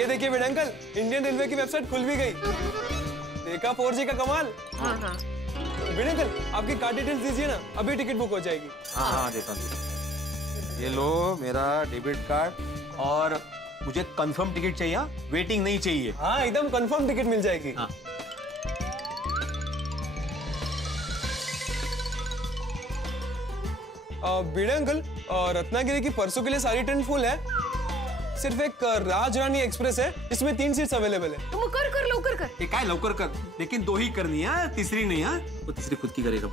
ये देखिए भिड़े uncle, Indian railway की वेबसाइट खुल भी गई। देखा 4G का कमाल। हाँ हाँ। भिड़े अंकल, आपकी कार्ड डिटेल्स दीजिए ना, अभी टिकट बुक हो जाएगी। हाँ हाँ देता हूँ। ये लो मेरा डेबिट कार्ड और मुझे कंफर्म टिकट चाहिए, वेटिंग नहीं चाहिए। हाँ एकदम कंफर्म टिकट मिल जाएगी। हाँ। भिड़े अंकल, रत्नागिरी की परसों के लिए सारी ट्रेन फुल है। सिर्फ एक राजरानी एक्सप्रेस है, इसमें 3 सीट्स अवेलेबल है। तुम कर लवकर कर। एक काय लवकर कर, लेकिन 2 ही करनी है, तीसरी नहीं है। वो तीसरी खुद की करेगा।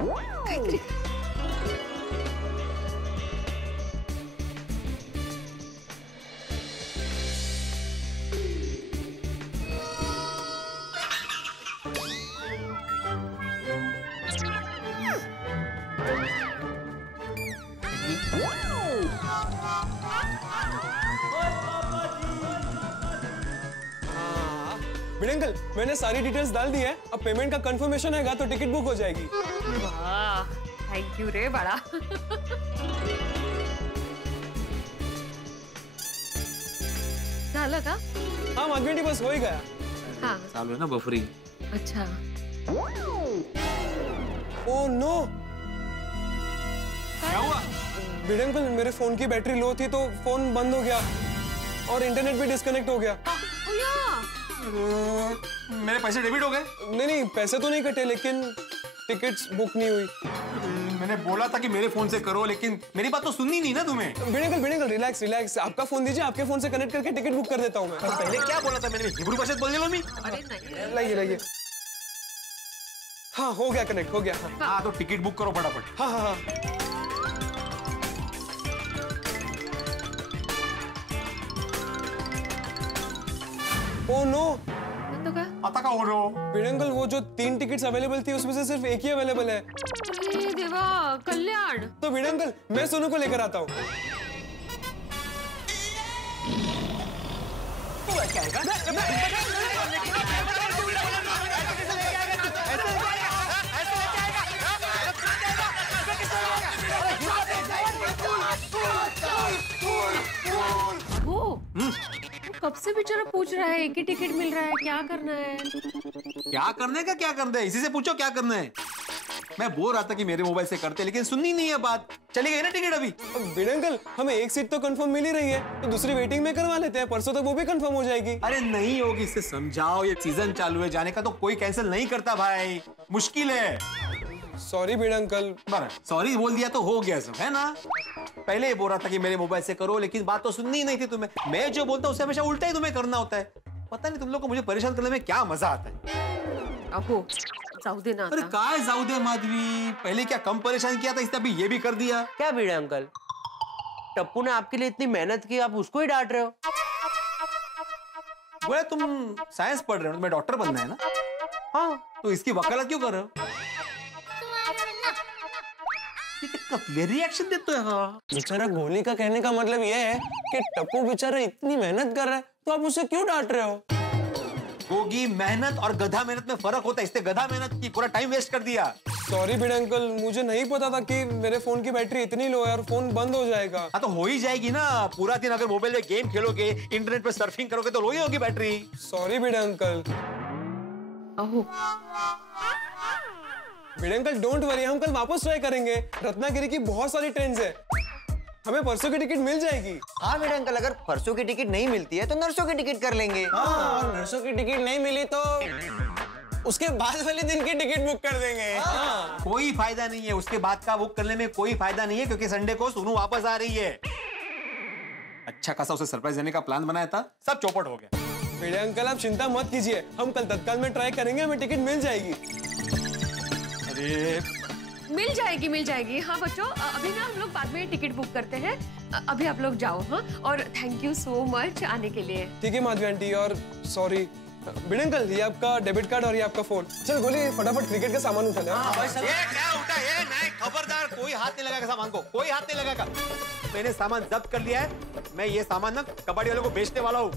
भिड़े अंकल, मैंने सारी डिटेल्स डाल दी है। अब पेमेंट का कंफर्मेशन आएगा तो टिकट बुक हो जाएगी। वाह, थैंक यू रे बड़ा। झालं का? हाँ माधवी, बस हो ही गया। हाँ। चालू है ना बफरिंग। अच्छा। ओह नो, क्या हुआ? भिड़े अंकल, मेरे फोन की बैटरी लो थी तो फोन बंद हो गया और इंटरनेट भी डिस्कनेक्ट हो गया। मेरे पैसे डेबिट हो गए? नहीं, पैसे तो नहीं कटे, लेकिन टिकट्स बुक नहीं हुई। मैंने बोला था कि मेरे फोन से करो, लेकिन मेरी बात तो सुननी नहीं ना तुम्हें। भिड़े अंकल, रिलैक्स। आपका फोन दीजिए, आपके फोन से कनेक्ट करके टिकट बुक कर देता हूँ मैं। पहले क्या बोला था मैंने? हिब्रू भाषा बोलने लो मी। अरे नहीं। लाइए। हाँ हो गया, कनेक्ट हो गया। हाँ तो टिकट बुक करो फटाफट। हाँ। ओह नो, तो क्या? आता का हो रहा हो? भिड़े अंकल, वो जो 3 टिकट्स अवेलेबल थी उसमें से सिर्फ एक ही अवेलेबल है। अरे देवा, कल्याण। तो भिड़े अंकल, मैं सोनू को लेकर आता हूँ। कब से बेचारा पूछ रहा है, एक ही टिकट मिल रहा है, क्या करना है? क्या करने का क्या करना है, इसी से पूछो क्या करना है। मैं बोल रहा था कि मेरे मोबाइल से करते, लेकिन सुननी नहीं है बात। चली गई ना टिकट अभी। भिड़े अंकल, हमें एक सीट तो कंफर्म मिल ही रही है, तो दूसरी वेटिंग में करवा लेते हैं, परसों तक वो भी कंफर्म हो जाएगी। अरे नहीं होगी, इससे समझाओ, ये सीजन चालू है, जाने का तो कोई कैंसिल नहीं करता भाई, मुश्किल है। सॉरी भिड़े अंकल। सॉरी बोल दिया तो हो गया सब, है ना? पहले ही बोल रहा था कि मेरे मोबाइल से करो, लेकिन बात तो सुननी ही नहीं थी तुम्हें। मैं जो बोलता हूँ उससे हमेशा उल्टा ही तुम्हें करना होता है। पता नहीं तुम लोग को मुझे परेशान करने में क्या मजा आता है। अहो, जाऊ दे ना। अरे काय जाऊ दे माधवी, पहले क्या कम परेशान किया था, इसने अभी ये भी कर दिया। क्या भिड़े अंकल, टप्पू ने आपके लिए इतनी मेहनत की, आप उसको ही डांट रहे हो? बोले तुम साइंस पढ़ रहे हो, तुम्हें डॉक्टर बनना है ना? हाँ, तो इसकी वकालत क्यों कर रहे हो? रिएक्शन देते हैं। हाँ बेचारा गोली का कहने का मतलब ये है कि टप्पू बेचारा इतनी मेहनत कर रहा है, तो आप उसे क्यों डांट रहे हो? गोगी, मेहनत और गधा मेहनत में फर्क होता है, इसने गधा मेहनत की, पूरा टाइम वेस्ट कर दिया। सॉरी भिड़े अंकल, मुझे नहीं पता था कि मेरे फोन की बैटरी इतनी लो है और फोन बंद हो जाएगा। हाँ तो हो ही जाएगी ना, पूरा दिन अगर मोबाइल में गेम खेलोगे, इंटरनेट पे सर्फिंग करोगे तो लो ही होगी बैटरी। सॉरी भिड़े अंकल। अहो, भिड़े अंकल डोंट वरी, हम कल वापस ट्राई करेंगे। रत्नागिरी की बहुत सारी ट्रेन्स है, हमें परसों की टिकट मिल जाएगी। हाँ भिड़े अंकल, अगर परसों की टिकट नहीं मिलती है तो नरसों की टिकट कर लेंगे। हाँ, और नर्सों की टिकट नहीं मिली तो उसके बाद वाले दिन की टिकट बुक कर देंगे। हाँ। कोई फायदा नहीं है, उसके बाद का बुक करने में कोई फायदा नहीं है, क्योंकि संडे को सोनू वापस आ रही है। अच्छा खासा उसे सरप्राइज देने का प्लान बनाया था, सब चौपट हो गया। भिड़े अंकल आप चिंता मत कीजिए, हम कल तत्काल में ट्राई करेंगे, हमें टिकट मिल जाएगी। अरे मिल जाएगी। हाँ बच्चों, अभी ना हम लोग बाद में टिकट बुक करते हैं, अभी आप लोग जाओ। हाँ, और थैंक यू सो मच आने के लिए। ठीक है माधवी आंटी, और सॉरी। भिड़े अंकल, ये आपका डेबिट कार्ड और ये आपका फोन। चल गोली, फटाफट क्रिकेट का सामान उठा ले। ये क्या उठा? ये नहीं, खबरदार, कोई हाथ नहीं लगाएगा सामान को, कोई हाथ नहीं लगाएगा। मैंने सामान जब्त कर लिया है, मैं ये सामान ना कबाड़ी वालों को बेचने वाला हूँ।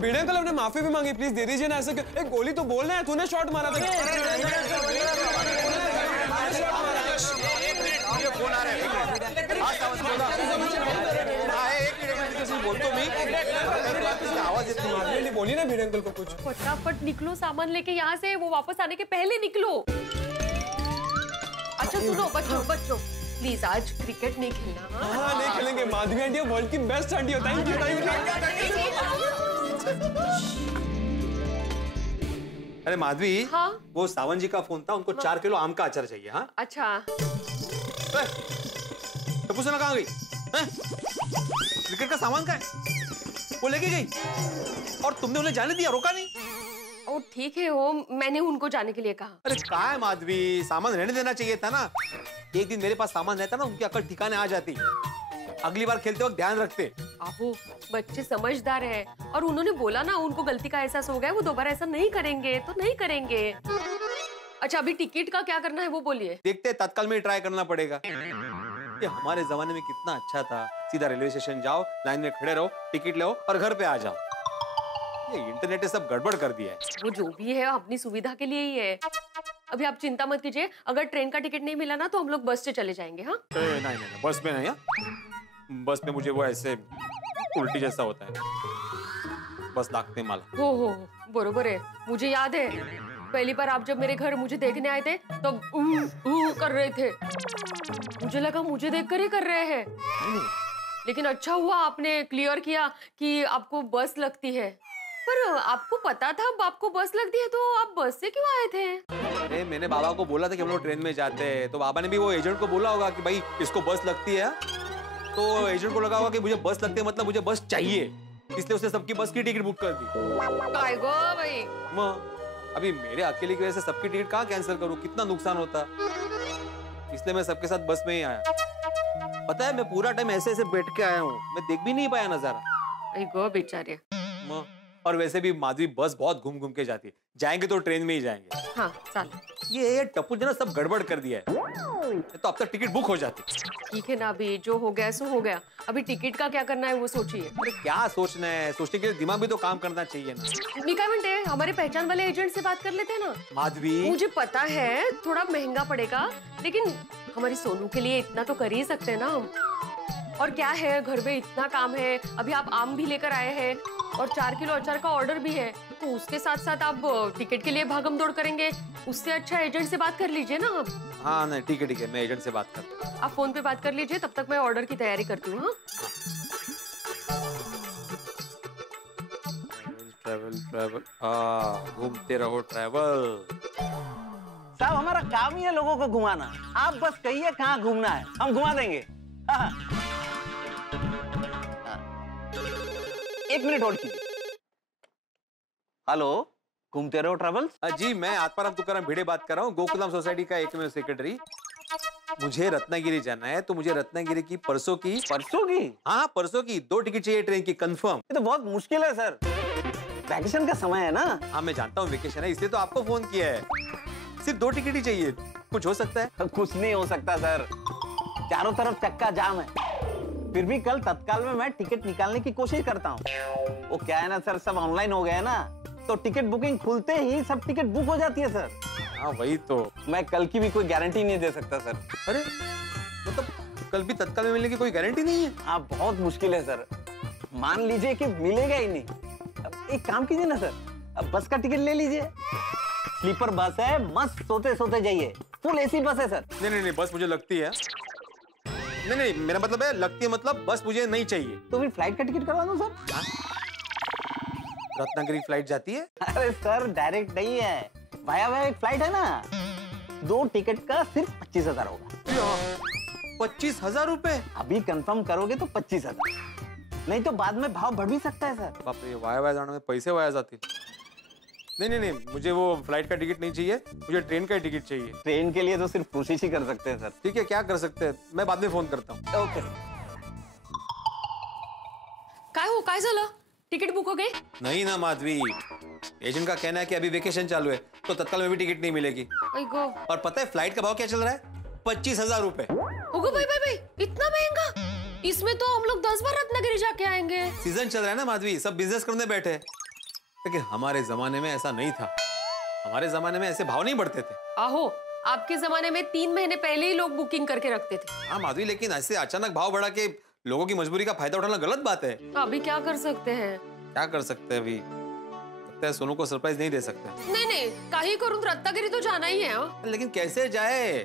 भिड़े अंकल, आपने माफी भी मांगी, प्लीज दे दीजिए ना। ऐसे एक गोली तो बोल रहे हैं, तूने शॉट मारा था। ये फोन आ रहा है, एक मिनट। से बोलतो मी आवाज येत नाही. माधवी आंटी बोली ना भिड़े अंकल को कुछ. फटाफट निकलो, सामान लेके यहाँ से, वो वापस आने के पहले निकलो. अच्छा सुनो बच्चों प्लीज आज क्रिकेट नहीं खेलना. हाँ? हाँ नहीं खेलेंगे. माधवी आंटी वर्ल्ड की बेस्ट आंटी हो. Thank you. अरे माधवी, हाँ? वो सावन जी का फोन था, उनको 4 किलो आम का अचार चाहिए. हाँ अच्छा टप्पू सेना कहाँ गई? क्रिकेट का सामान कहाँ है? वो लेके गई और तुमने उन्हें जाने दिया, रोका नहीं? ओ ठीक है, वो मैंने उनको जाने के लिए कहा. अरे क्या है माधवी, सामान रहने देना चाहिए था ना. एक दिन मेरे पास सामान रहता ना, उनकी अकल ठिकाने आ जाती. अगली बार खेलते वक्त ध्यान रखते. आहो बच्चे समझदार है और उन्होंने बोला ना उनको गलती का एहसास हो गया, वो दोबारा ऐसा नहीं करेंगे तो नहीं करेंगे. अच्छा अभी टिकट का क्या करना है वो बोलिए. देखते तत्काल में ट्राई करना पड़ेगा. ये हमारे जमाने में कितना अच्छा था. सीधा रेलवे स्टेशन जाओ, लाइन में खड़े रहो, टिकट लो और घर पे आ जाओ. ये इंटरनेट ने सब गड़बड़ कर दिया है. वो जो भी है अपनी सुविधा के लिए ही है. अभी आप चिंता मत कीजिए, अगर ट्रेन का टिकट नहीं मिला ना तो हम लोग बस से चले जाएंगे. हाँ नहीं बस में नहीं. बस में मुझे वो ऐसे उल्टी जैसा होता है. बस लागते मला. हो बरोबर है. मुझे याद है पहली बार आप जब मेरे घर मुझे देखने आए थे तो कर रहे थे. मुझे लगा मुझे देखकर ही कर रहे हैं, लेकिन अच्छा हुआ आपने क्लियर किया कि आपको बस लगती है. पर आपको पता था आपको बस लगती है तो आप बस से क्यों आए थे? अरे मैंने बाबा को बोला था कि हम लोग ट्रेन में जाते हैं, तो बाबा ने भी वो एजेंट को बोला होगा कि भाई इसको बस लगती है. तो एजेंट को लगा होगा कि मुझे बस लगती है मतलब मुझे बस चाहिए, इसलिए उसने सबकी बस की टिकट बुक कर दी. काय गो भाई. अभी मेरे अकेले की वजह से सबकी टिकट कहाँ कैंसिल करूँ, कितना नुकसान होता. इसलिए मैं सबके साथ बस में ही आया. पता है मैं पूरा टाइम ऐसे ऐसे बैठ के आया हूँ, मैं देख भी नहीं पाया नजारा. गो बेचारे. और वैसे भी माधवी बस बहुत घूम घूम के जाती है. जाएंगे तो ट्रेन में ही जाएंगे. हाँ चल. ये टप्पू ने ना सब गड़बड़ कर दिया है, तो अब तक टिकट बुक हो जाती. ठीक है ना, अभी जो हो गया सो हो गया. अभी टिकट का क्या करना है वो सोचिए. अरे क्या सोचना है, सोचने के लिए दिमाग भी तो काम करना चाहिए ना. मी काय म्हणते, हमारे पहचान वाले एजेंट से बात कर लेते हैं ना. माधवी मुझे पता है थोड़ा महंगा पड़ेगा, लेकिन हमारी सोनू के लिए इतना तो कर ही सकते हैं ना हम. और क्या है, घर में इतना काम है. अभी आप आम भी लेकर आए हैं और 4 किलो अचार का ऑर्डर भी है, तो उसके साथ साथ आप टिकट के लिए भागम दौड़ करेंगे. उससे अच्छा एजेंट से बात कर लीजिए ना आप. हाँ नहीं ठीक है, मैं एजेंट से बात करता हूँ. आप फोन पे बात कर लीजिए, तब तक मैं ऑर्डर की तैयारी करती हूँ. हाँ ट्रैवल घूमते रहो ट्रैवल. साहब हमारा काम ही है लोगों को घुमाना. आप बस कहिए कहाँ घूमना है, हम घुमा देंगे. हाँ. 1 मिनट होल्ड कीजिए. हेलो, घूमते रहो ट्रेवल्स. जी मैं आत्माराम तुकाराम भिड़े बात कर रहा हूँ, गोकुलधाम सोसाइटी का एकमेव सेक्रेटरी. मुझे रत्नागिरी जाना है, तो मुझे रत्नागिरी की परसों की. हाँ परसों की 2 टिकट चाहिए ट्रेन की कंफर्म. ये तो बहुत मुश्किल है सर, वैकेशन का समय है ना. हाँ मैं जानता हूँ वेकेशन है, इसलिए तो आपको फोन किया है. सिर्फ 2 टिकट ही चाहिए, कुछ हो सकता है? कुछ नहीं हो सकता सर, चारों तरफ चक्का जाम है. फिर भी कल तत्काल में मैं टिकट निकालने की कोशिश करता हूँ. वो क्या है ना सर, सब ऑनलाइन हो गया है ना, तो टिकट बुकिंग खुलते ही सब टिकट बुक हो जाती है सर. हाँ वही तो. मैं कल की भी कोई गारंटी नहीं दे सकता सर. अरे मतलब कल भी तत्काल में मिलने की कोई गारंटी नहीं है? हाँ बहुत मुश्किल है सर. मान लीजिए कि मिलेगा ही नहीं. अब एक काम कीजिए ना सर, अब बस का टिकट ले लीजिए. स्लीपर बस है, मस्त सोते सोते जाइए. फुल एसी बस है सर. नहीं बस मुझे लगती है. नहीं मेरा मतलब है लगती है, मतलब बस मुझे नहीं चाहिए. तो फिर फ्लाइट का टिकट करवा दूं सर? रत्नागिरी फ्लाइट जाती है? अरे सर डायरेक्ट नहीं है, वाया एक फ्लाइट है ना. 2 टिकट का सिर्फ 25,000 होगा. 25,000 रुपए? अभी कंफर्म करोगे तो 25,000, नहीं तो बाद में भाव बढ़ भी सकता है सर. बाप रे, वाया जाने में पैसे वाया जाते. नहीं मुझे वो फ्लाइट का टिकट नहीं चाहिए, मुझे ट्रेन का टिकट चाहिए. ट्रेन के लिए तो सिर्फ कोशिश ही कर सकते हैं सर. ठीक है, क्या कर सकते हैं, मैं बाद में फोन करता हूँ. ओके. काय झालं, टिकट बुक हो गए? नहीं ना माधवी, एजेंट का कहना है कि अभी वेकेशन चालू है, तो तत्काल में भी टिकट नहीं मिलेगी. और पता है फ्लाइट का भाव क्या चल रहा है? 25,000 रुपए. भाई इतना महंगा? इसमें तो हम लोग 10 बार रत्नागिरी जाके आएंगे. सीजन चल रहा है ना माधवी, सब बिजनेस करने बैठे. लेकिन हमारे जमाने में ऐसा नहीं था. हमारे जमाने में ऐसे भाव नहीं बढ़ते थे. आहो, आपके जमाने में 3 महीने पहले ही लोग बुकिंग करके रखते थे. हाँ माधवी, लेकिन ऐसे अचानक भाव बढ़ा के लोगों की मजबूरी का फायदा उठाना गलत बात है। अभी क्या कर सकते हैं? क्या कर सकते हैं अभी? लगता है सोनू को सरप्राइज नहीं दे सकते। नहीं, काही करूँ रत्नागिरी तो जाना ही है। हाँ? लेकिन कैसे जाए?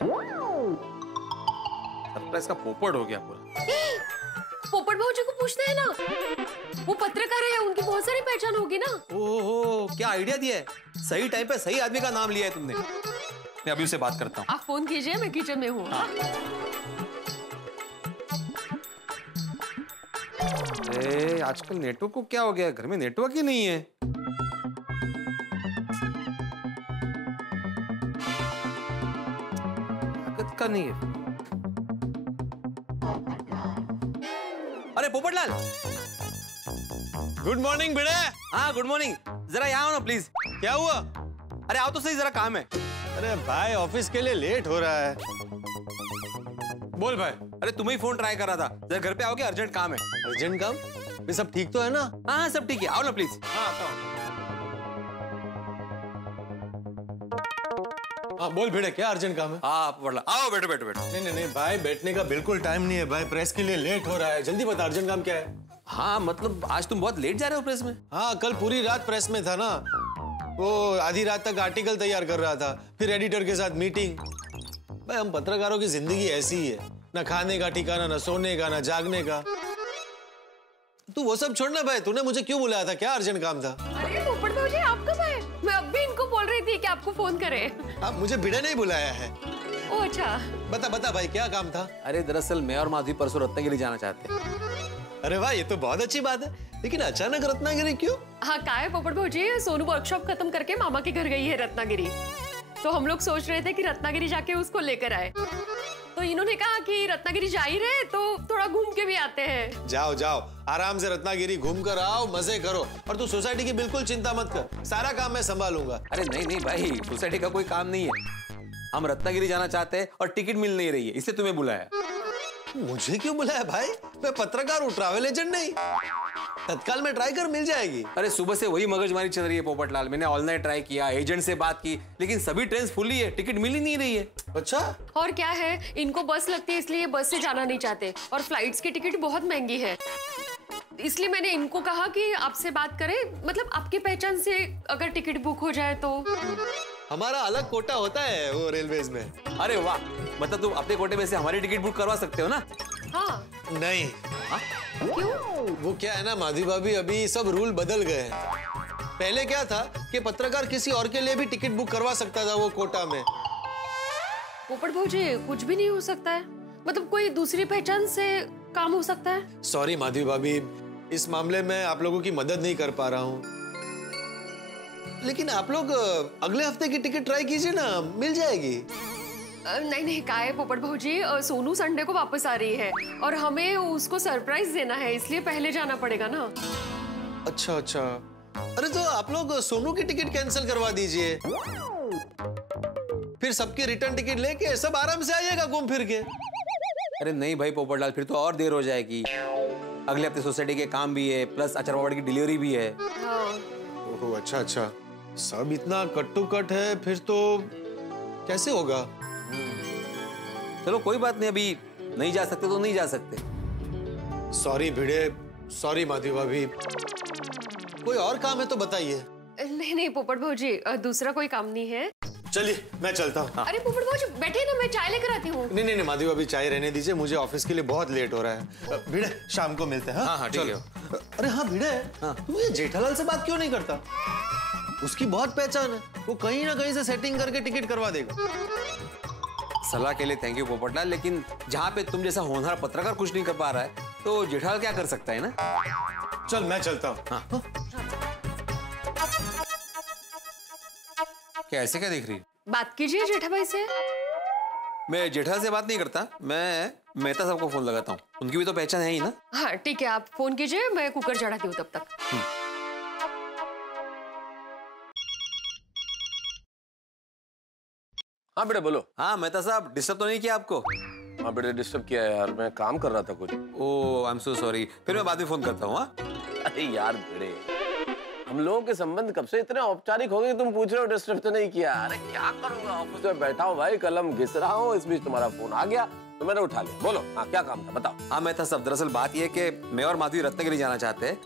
सरप्राइज का पोपट हो गया पूरा। पोपट भाऊजी को पूछते हैं ना, वो पत्रकार है, उनकी बहुत सारी पहचान होगी ना। ओहो, क्या आइडिया दिया है। सही टाइम पे सही आदमी का नाम लिया है तुमने। मैं अभी उससे बात करता हूँ। आप फोन कीजिए, मैं किचन में हूँ। अरे आजकल नेटवर्क को क्या हो गया, घर में नेटवर्क ही नहीं है। ताकत का नहीं है। अरे पोपटलाल, गुड मॉर्निंग भिड़े। हाँ गुड मॉर्निंग। जरा यहाँ आओ ना प्लीज। क्या हुआ? अरे आओ तो सही, जरा काम है। अरे भाई ऑफिस के लिए लेट हो रहा है। बोल भाई। अरे तुम्हें ही फोन ट्राई कर रहा था, जरा घर पे आओगे, अर्जेंट काम है। अर्जेंट काम? ये सब ठीक तो है ना? हाँ हाँ सब ठीक है, आओ ना प्लीज। हाँ आता हूँ। हाँ बोल भिड़े, क्या अर्जेंट काम है? हाँ पोपटलाल आओ, बैठो बैठो बैठो। नहीं भाई, बैठने का बिल्कुल टाइम नहीं है भाई, प्रेस के लिए लेट हो रहा है। जल्दी बता, अर्जेंट काम क्या है? हाँ मतलब आज तुम बहुत लेट जा रहे हो प्रेस में। हाँ कल पूरी रात प्रेस में था ना, वो आधी रात तक आर्टिकल तैयार कर रहा था, फिर एडिटर के साथ मीटिंग। भाई हम पत्रकारों की जिंदगी ऐसी ही है, ना खाने का ठिकाना, ना सोने का, ना जागने का। तू वो सब छोड़ना भाई, तूने मुझे क्यों बुलाया था, क्या अर्जेंट काम था? अरे पोपट भाऊजी, आप कब आए? मैं अब भी इनको बोल रही थी कि आपको फोन करें। आप मुझे भिड़े नहीं बुलाया है। ओ अच्छा। बता भाई क्या काम था? अरे दरअसल मैं और माधवी परसों रत्नागिरी जाना चाहते हैं। अरे वाह, ये तो बहुत अच्छी बात है, लेकिन अचानक रत्नागिरी क्यों? हाँ का है पोपट भाऊजी, सोनू वर्कशॉप खत्म करके मामा के घर गई है रत्नागिरी, तो हम लोग सोच रहे थे कि रत्नागिरी जाके उसको लेकर आए। तो इन्होंने कहा कि रत्नागिरी जा ही रहे तो थोड़ा घूम के भी आते हैं। जाओ आराम से रत्नागिरी घूम कर आओ, मजे करो। और तू सोसाइटी की बिल्कुल चिंता मत कर, सारा काम मैं संभालूंगा। अरे नहीं भाई, सोसाइटी का कोई काम नहीं है। हम रत्नागिरी जाना चाहते हैं और टिकट मिल नहीं रही है, इसलिए तुम्हें बुलाया। मुझे क्यों बुलाया भाई? मैं पत्रकार हूँ, ट्रैवल एजेंट नहीं। तत्काल में ट्राई कर, मिल जाएगी। अरे सुबह से वही मगजमारी चल रही है पोपटलाल। मैंने ऑल नाइट ट्राई किया, एजेंट से बात की, लेकिन सभी ट्रेन फुल ही है, टिकट मिल ही नहीं रही है। अच्छा, और क्या है, इनको बस लगती है इसलिए बस से जाना नहीं चाहते, और फ्लाइट्स की टिकट बहुत महंगी है। इसलिए मैंने इनको कहा कि आपसे बात करें, मतलब आपकी पहचान से अगर टिकट बुक हो जाए तो। हमारा अलग कोटा होता है वो रेलवेज में। अरे वाह, मतलब तुम अपने कोटे में से हमारी टिकट बुक करवा सकते हो ना? हाँ। नहीं। क्यों? वो क्या है ना माधवी भाभी, अभी सब रूल बदल गए हैं। पहले क्या था कि पत्रकार किसी और के लिए भी टिकट बुक करवा सकता था वो कोटा में। पोपट भाऊजी, कुछ भी नहीं हो सकता है, मतलब कोई दूसरी पहचान से काम हो सकता है। सॉरी माधवी भाभी, इस मामले में आप लोगों की मदद नहीं कर पा रहा हूँ, लेकिन आप लोग अगले हफ्ते की टिकट ट्राई कीजिए ना, मिल जाएगी। नहीं का है पोपट भाऊजी, सोनू संडे को वापस आ रही है और हमें उसको सरप्राइज देना है, इसलिए पहले जाना पड़ेगा ना। अच्छा, अरे तो आप लोग सोनू की टिकट कैंसिल करवा दीजिए, फिर सबकी रिटर्न टिकट लेके सब आराम से आइएगा घूम फिर के। अरे नहीं भाई पोपटलाल, फिर तो और देर हो जाएगी। अगले हफ्ते सोसाइटी के काम भी है, प्लस अचार पापड़ की डिलीवरी भी है। हाँ। ओहो, अच्छा, सब इतना कट टू कट है, फिर तो कैसे होगा? चलो कोई बात नहीं, अभी नहीं जा सकते तो नहीं जा सकते। सॉरी भिड़े, सॉरी माधवी भाभी, कोई और काम है तो बताइए। नहीं पोपट भाऊजी, दूसरा कोई काम नहीं है। चलिए मैं चलता हूँ। अरे पोपट भाऊजी बैठिए ना, मैं चाय लेकर आती हूँ। नहीं माधवी भाभी, चाय रहने दीजिए, मुझे ऑफिस के लिए बहुत लेट हो रहा है। भिड़े, शाम को मिलते हैं। हाँ ठीक है। अरे हाँ भिड़े, तू ये जेठालाल से बात क्यों नहीं करता? उसकी बहुत पहचान है, वो कहीं ना कहीं से सेटिंग करके टिकट करवा देगा। सलाह के लिए थैंक यू पोपटलाल, लेकिन जहाँ पे तुम जैसा होनहार पत्रकार कुछ नहीं कर पा रहा है, तो जेठालाल क्या कर सकता है ना? चल मैं चलता हूँ। हाँ। क्या ऐसे क्या देख रही? बात कीजिए जेठा भाई से। मैं जेठालाल से बात नहीं करता, मैं मेहता साहब को फोन लगाता हूँ, उनकी भी तो पहचान है ही ना। हाँ ठीक है, आप फोन कीजिए, मैं कुकर चढ़ाती हूँ तब तक। हाँ बेटा बोलो। हाँ मेहता साहब, डिस्टर्ब तो नहीं किया आपको? हाँ बेटा डिस्टर्ब किया है यार, मैं काम कर रहा था कुछ। ओह आई एम सो सॉरी, फिर मैं बाद में फोन करता हूँ। अरे यार बेटे, हम लोगों के संबंध कब से इतने औपचारिक हो गए, तुम पूछ रहे हो डिस्टर्ब तो नहीं किया? अरे क्या करूंगा, ऑफिस में बैठा हूँ भाई, कलम घिस रहा हूँ, इस बीच तुम्हारा फोन आ गया, तो मैंने उठा लिया। बोलो, हाँ क्या काम था बताओ। हाँ मैं था सब, दरअसल बात यह है कि मैं और माधवी रत्नागिरी जाना चाहते हैं,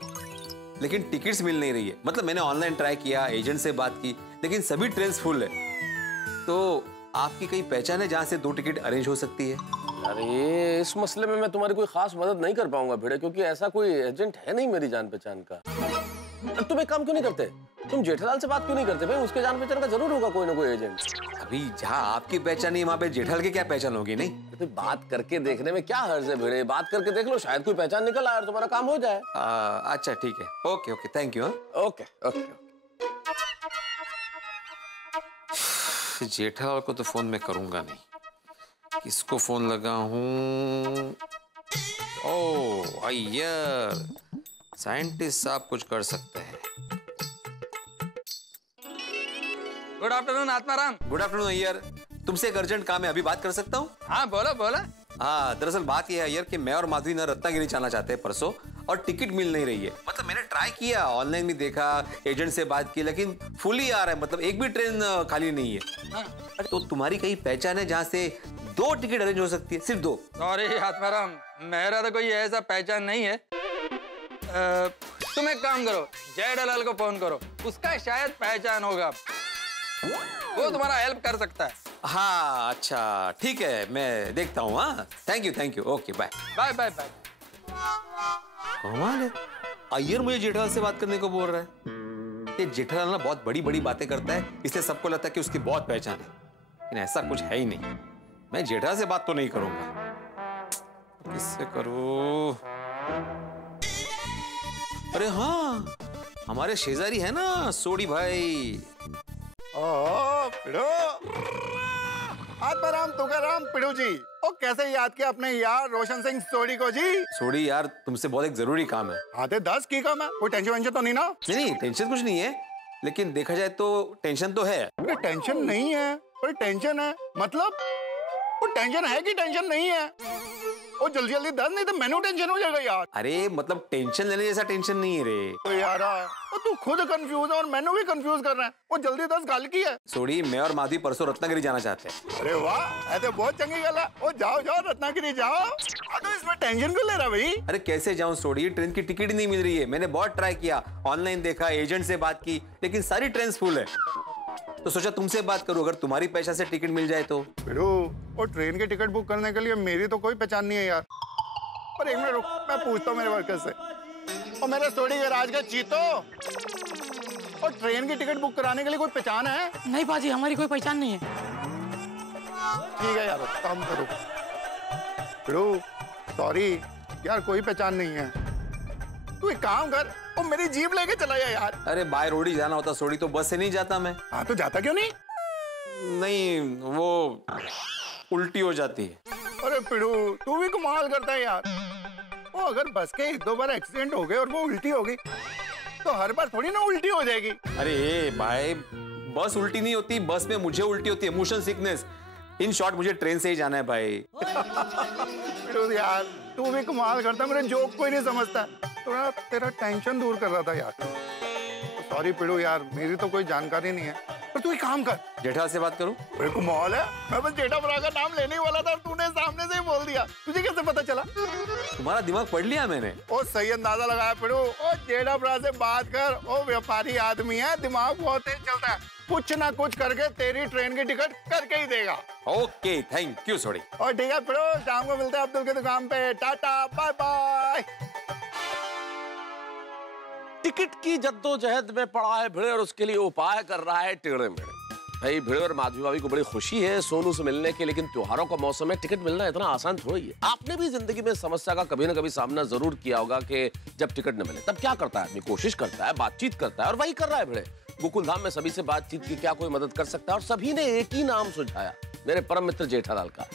लेकिन टिकट्स मिल नहीं रही है। मतलब मैंने ऑनलाइन ट्राई किया, एजेंट से बात की, लेकिन सभी ट्रेन फुल है। तो आपकी कहीं पहचान है जहाँ से 2 टिकट अरेंज हो सकती है? अरे इस मसले में मैं तुम्हारी कोई खास मदद नहीं कर पाऊंगा भिड़े, क्योंकि ऐसा कोई एजेंट है नहीं मेरी जान पहचान का। तुम एक काम क्यों नहीं करते, तुम जेठालाल से बात क्यों नहीं करते भाई? उसके जान पहचान का जरूर होगा कोई ना कोई एजेंट। अभी जहाँ आपकी पहचान नहीं वहाँ पे जेठालाल की क्या पहचान होगी? नहीं तो बात करके देखने में क्या हर्ज है भिड़े? बात करके देख लो, शायद कोई पहचान निकल आए और तुम्हारा काम हो जाए। अच्छा ठीक है, okay okay, thank you. Okay okay. Jethalal को तो फोन मैं करूंगा नहीं, किसको फोन लगाऊं? ओह अय्यर, साइंटिस्ट साहब कुछ कर सकते हैं। Good afternoon Atmaram. Good afternoon Iyer, तुमसे एक अर्जेंट काम है, अभी बात कर सकता हूँ? हाँ बोलो बोलो। हाँ दरअसल बात यह है अय्यर कि मैं और माधवी ना रत्नागिरी जाना चाहते हैं परसों, और टिकट मिल नहीं रही है। मतलब मैंने ट्राई किया, ऑनलाइन भी देखा, एजेंट से बात की, लेकिन फुल ही आ रहा है, मतलब एक भी ट्रेन खाली नहीं है। हाँ। तो तुम्हारी कहीं पहचान है जहाँ से 2 टिकट अरेंज हो सकती है? सिर्फ 2? सॉरी आत्माराम, मेरा तो कोई ऐसा पहचान नहीं है। तुम एक काम करो, जेठालाल को फोन करो, उसका शायद पहचान होगा, वो तुम्हारा हेल्प कर सकता है। हाँ अच्छा ठीक है, मैं देखता हूँ। हाँ thank you, okay bye bye bye bye. कमाल है, अय्यर मुझे जेठालाल से बात करने को बोल रहा है। ये जेठालाल ना बहुत बड़ी बड़ी बातें करता है, इसलिए सबको लगता है कि उसकी बहुत पहचान है, लेकिन ऐसा कुछ है ही नहीं। मैं जेठालाल से बात तो नहीं करूंगा, किससे करूं? अरे हाँ, हमारे शेजारी है ना सोडी भाई। पिड़ो, आत्माराम तुकाराम पिड़ू जी। ओ कैसे याद किया अपने यार रोशन सिंह सोडी को जी? सोडी यार, तुमसे बहुत एक जरूरी काम है। आते 10 की काम है, कोई टेंशन वेंशन तो नहीं ना? नहीं टेंशन कुछ नहीं है, लेकिन देखा जाए तो टेंशन तो है। अरे टेंशन नहीं है, पर टेंशन है। मतलब वो टेंशन है कि टेंशन नहीं है? वो जल्दी जल्दी 10, नहीं तो मैंने टेंशन हो जाएगा यार। अरे मतलब टेंशन लेने जैसा टेंशन नहीं है रे। तो यार तू खुद कंफ्यूज है और मैंने भी कंफ्यूज कर रहा है। वो जल्दी 10 गाल की है। सोडी, मैं और माधवी परसों रत्नागिरी जाना चाहते हैं। अरे वाह, ऐसे बहुत चंगी गल है। ओ जाओ जाओ रत्नागिरी जाओ। तो इसमें टेंशन क्यों ले रहा भाई? अरे कैसे जाऊं सोडी, ट्रेन की टिकट नहीं मिल रही है। मैंने बहुत ट्राई किया, ऑनलाइन देखा, एजेंट से बात की, लेकिन सारी ट्रेन फुल है। तो सोचा तुमसे बात करूं, अगर तुम्हारी पैसा से टिकट मिल जाए तो। बिड़ू, वो ट्रेन की टिकट बुक करने के लिए मेरी तो कोई पहचान नहीं है यार। पर एक मिनट रुक, मैं पूछता हूँ मेरे वर्कर से। और मेरे सोडी गैराज का चीतो, और ट्रेन की टिकट बुक कराने के लिए कोई पहचान है? नहीं बाजी, हमारी कोई पहचान नहीं है। ठीक है यार, काम करो। बिड़ू सॉरी यार, कोई पहचान नहीं है। तू एक काम कर, वो मेरी जीप लेके चला जा यार। अरे बाय रोड ही जाना होता सोडी, तो बस से नहीं जाता मैं। हाँ तो जाता क्यों नहीं? नहीं, वो उल्टी हो जाती है। अरे पिड़ू, तू भी कमाल करता है यार। वो अगर बस के 1-2 बार एक्सीडेंट हो गए और वो उल्टी हो गई, तो हर बार थोड़ी ना उल्टी हो जाएगी। अरे भाई, बस उल्टी नहीं होती, बस में मुझे उल्टी होती है, मोशन सिकनेस। इन शॉर्ट मुझे ट्रेन से ही जाना है भाई। पिड़ू यार, तू भी कमाल करता, मेरे जोक कोई नहीं समझता। थोड़ा तेरा टेंशन दूर कर रहा था यार। सॉरी पिड़ू यार, मेरी तो कोई जानकारी नहीं है। पर तू एक काम कर, जेठा से बात करूं? मेरे को माहौल है, मैं बस जेठा भरा का नाम लेने ही वाला था, तूने सामने से ही बोल दिया। तुझे कैसे पता चला? तुम्हारा दिमाग पढ़ लिया मैंने। ओ सही अंदाजा लगाया पिड़ू। ओ जेठा भरा से बात कर, ओ व्यापारी आदमी है, दिमाग बहुत तेज चलता है। कुछ ना कुछ करके तेरी ट्रेन की टिकट करके ही देगा। ओके थैंक यू सोडी। और ठीक है पिड़ू, शाम को मिलते हैं अब्दुल की दुकान पे। Tata bye bye. टिकट की जद्दोजहद में पड़ा है भिड़े और उसके लिए उपाय कर रहा है टेढ़े मेढ़े। भाई भिड़े और माधवी भाभी को बड़ी खुशी है सोनू से मिलने की, लेकिन त्योहारों का मौसम है, टिकट मिलना इतना आसान थोड़ी है। आपने भी जिंदगी में समस्या का कभी ना कभी सामना जरूर किया होगा कि जब टिकट न मिले तब क्या करता है आदमी? कोशिश करता है, बातचीत करता है, और वही कर रहा है भिड़े। गोकुलधाम में सभी से बातचीत की, क्या कोई मदद कर सकता है? और सभी ने एक ही नाम सुझाया, मेरे परम मित्र जेठालाल का।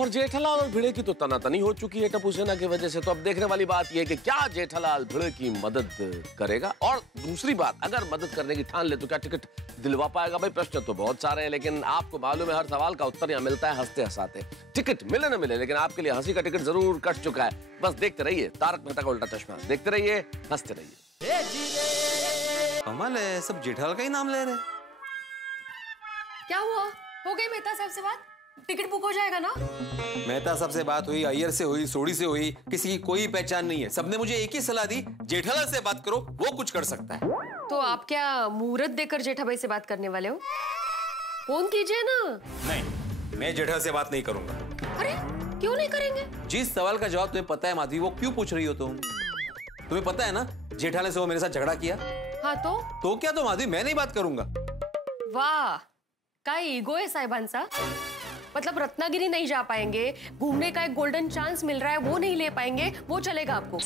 और जेठालाल और भिड़े की तो तनातनी हो चुकी है टप्पू सेना की वजह से। तो अब देखने वाली बात यह है कि क्या जेठालाल भिड़े की मदद करेगा। और दूसरी बात, अगर मदद करने की ठान ले तो क्या टिकट दिलवा पाएगा? भाई प्रश्न तो बहुत सारे हैं, लेकिन आपको मालूम है हर सवाल का उत्तर यहाँ मिलता है हंसते हंसाते। टिकट मिले न मिले, लेकिन आपके लिए हंसी का टिकट जरूर कट चुका है। बस देखते रहिए तारक मेहता का उल्टा चश्मा, देखते रहिए, हंसते रहिए। कमाल है, सब जेठालाल का ही नाम ले रहे। क्या हुआ? हो गई मेहता साहब से बात? टिकट बुक हो जाएगा ना? मेहता साहब से बात हुई, अय्यर से हुई, सोडी से हुई, किसी की कोई पहचान नहीं है। सबने मुझे एक ही सलाह दी, जेठालाल से बात करो, वो कुछ कर सकता है। तो आप क्या मुहूर्त देकर जेठा भाई से बात करने वाले हो? फोन कीजिए ना। नहीं, मैं जेठा से बात नहीं करूंगा। अरे क्यों नहीं करेंगे? जिस सवाल का जवाब तुम्हें पता है माधवी, वो क्यों पूछ रही हो तुम? तुम्हें पता है ना जेठालाल से वो मेरे साथ झगड़ा किया। हाँ तो क्या? तो माधवी मैं नहीं बात करूंगा। वाह, क्या ईगो है साहिबान सा। मतलब रत्नागिरी नहीं जा पाएंगे, घूमने का एक गोल्डन चांस मिल रहा है वो नहीं ले पाएंगे, वो चलेगा आपको,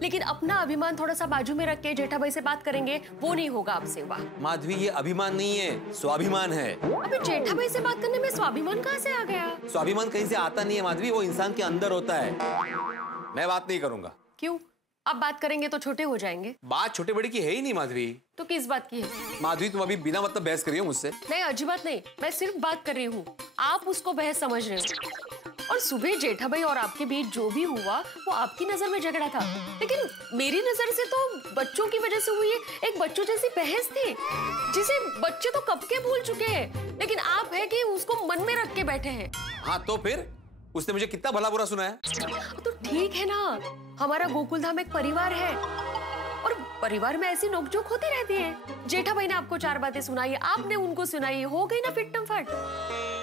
लेकिन अपना अभिमान थोड़ा सा बाजू में रख के जेठा भाई से बात करेंगे, वो नहीं होगा आपसे। वाह माधवी, ये अभिमान नहीं है, स्वाभिमान है। अबे जेठा भाई से बात करने में स्वाभिमान कहाँ से आ गया? स्वाभिमान कहीं से आता नहीं है माधवी, वो इंसान के अंदर होता है। मैं बात नहीं करूंगा। क्यों? अब बात करेंगे तो छोटे हो जाएंगे। बात छोटे बड़े की है ही नहीं माधवी। तो किस बात की है? माधवी, तुम अभी बिना मतलब बहस कर रही हो मुझसे। नहीं, अच्छी बात नहीं, मैं सिर्फ बात कर रही हूँ, आप उसको बहस समझ रहे हो। और सुबह जेठा भाई और आपके बीच जो भी हुआ वो आपकी नजर में झगड़ा था, लेकिन मेरी नजर से तो बच्चों की वजह से हुई एक बच्चों जैसी बहस थी, जिसे बच्चे तो कब के भूल चुके हैं, लेकिन आप है कि उसको मन में रख के बैठे हैं। हाँ तो फिर उसने मुझे कितना भला बुरा सुनाया। तो ठीक है ना, हमारा गोकुल धाम एक परिवार है और परिवार में ऐसी नोकझोंक होती रहती है। जेठा भाई ने आपको 4 बातें सुनाई, आपने उनको सुनाई, हो गई ना फिट्टम फाट।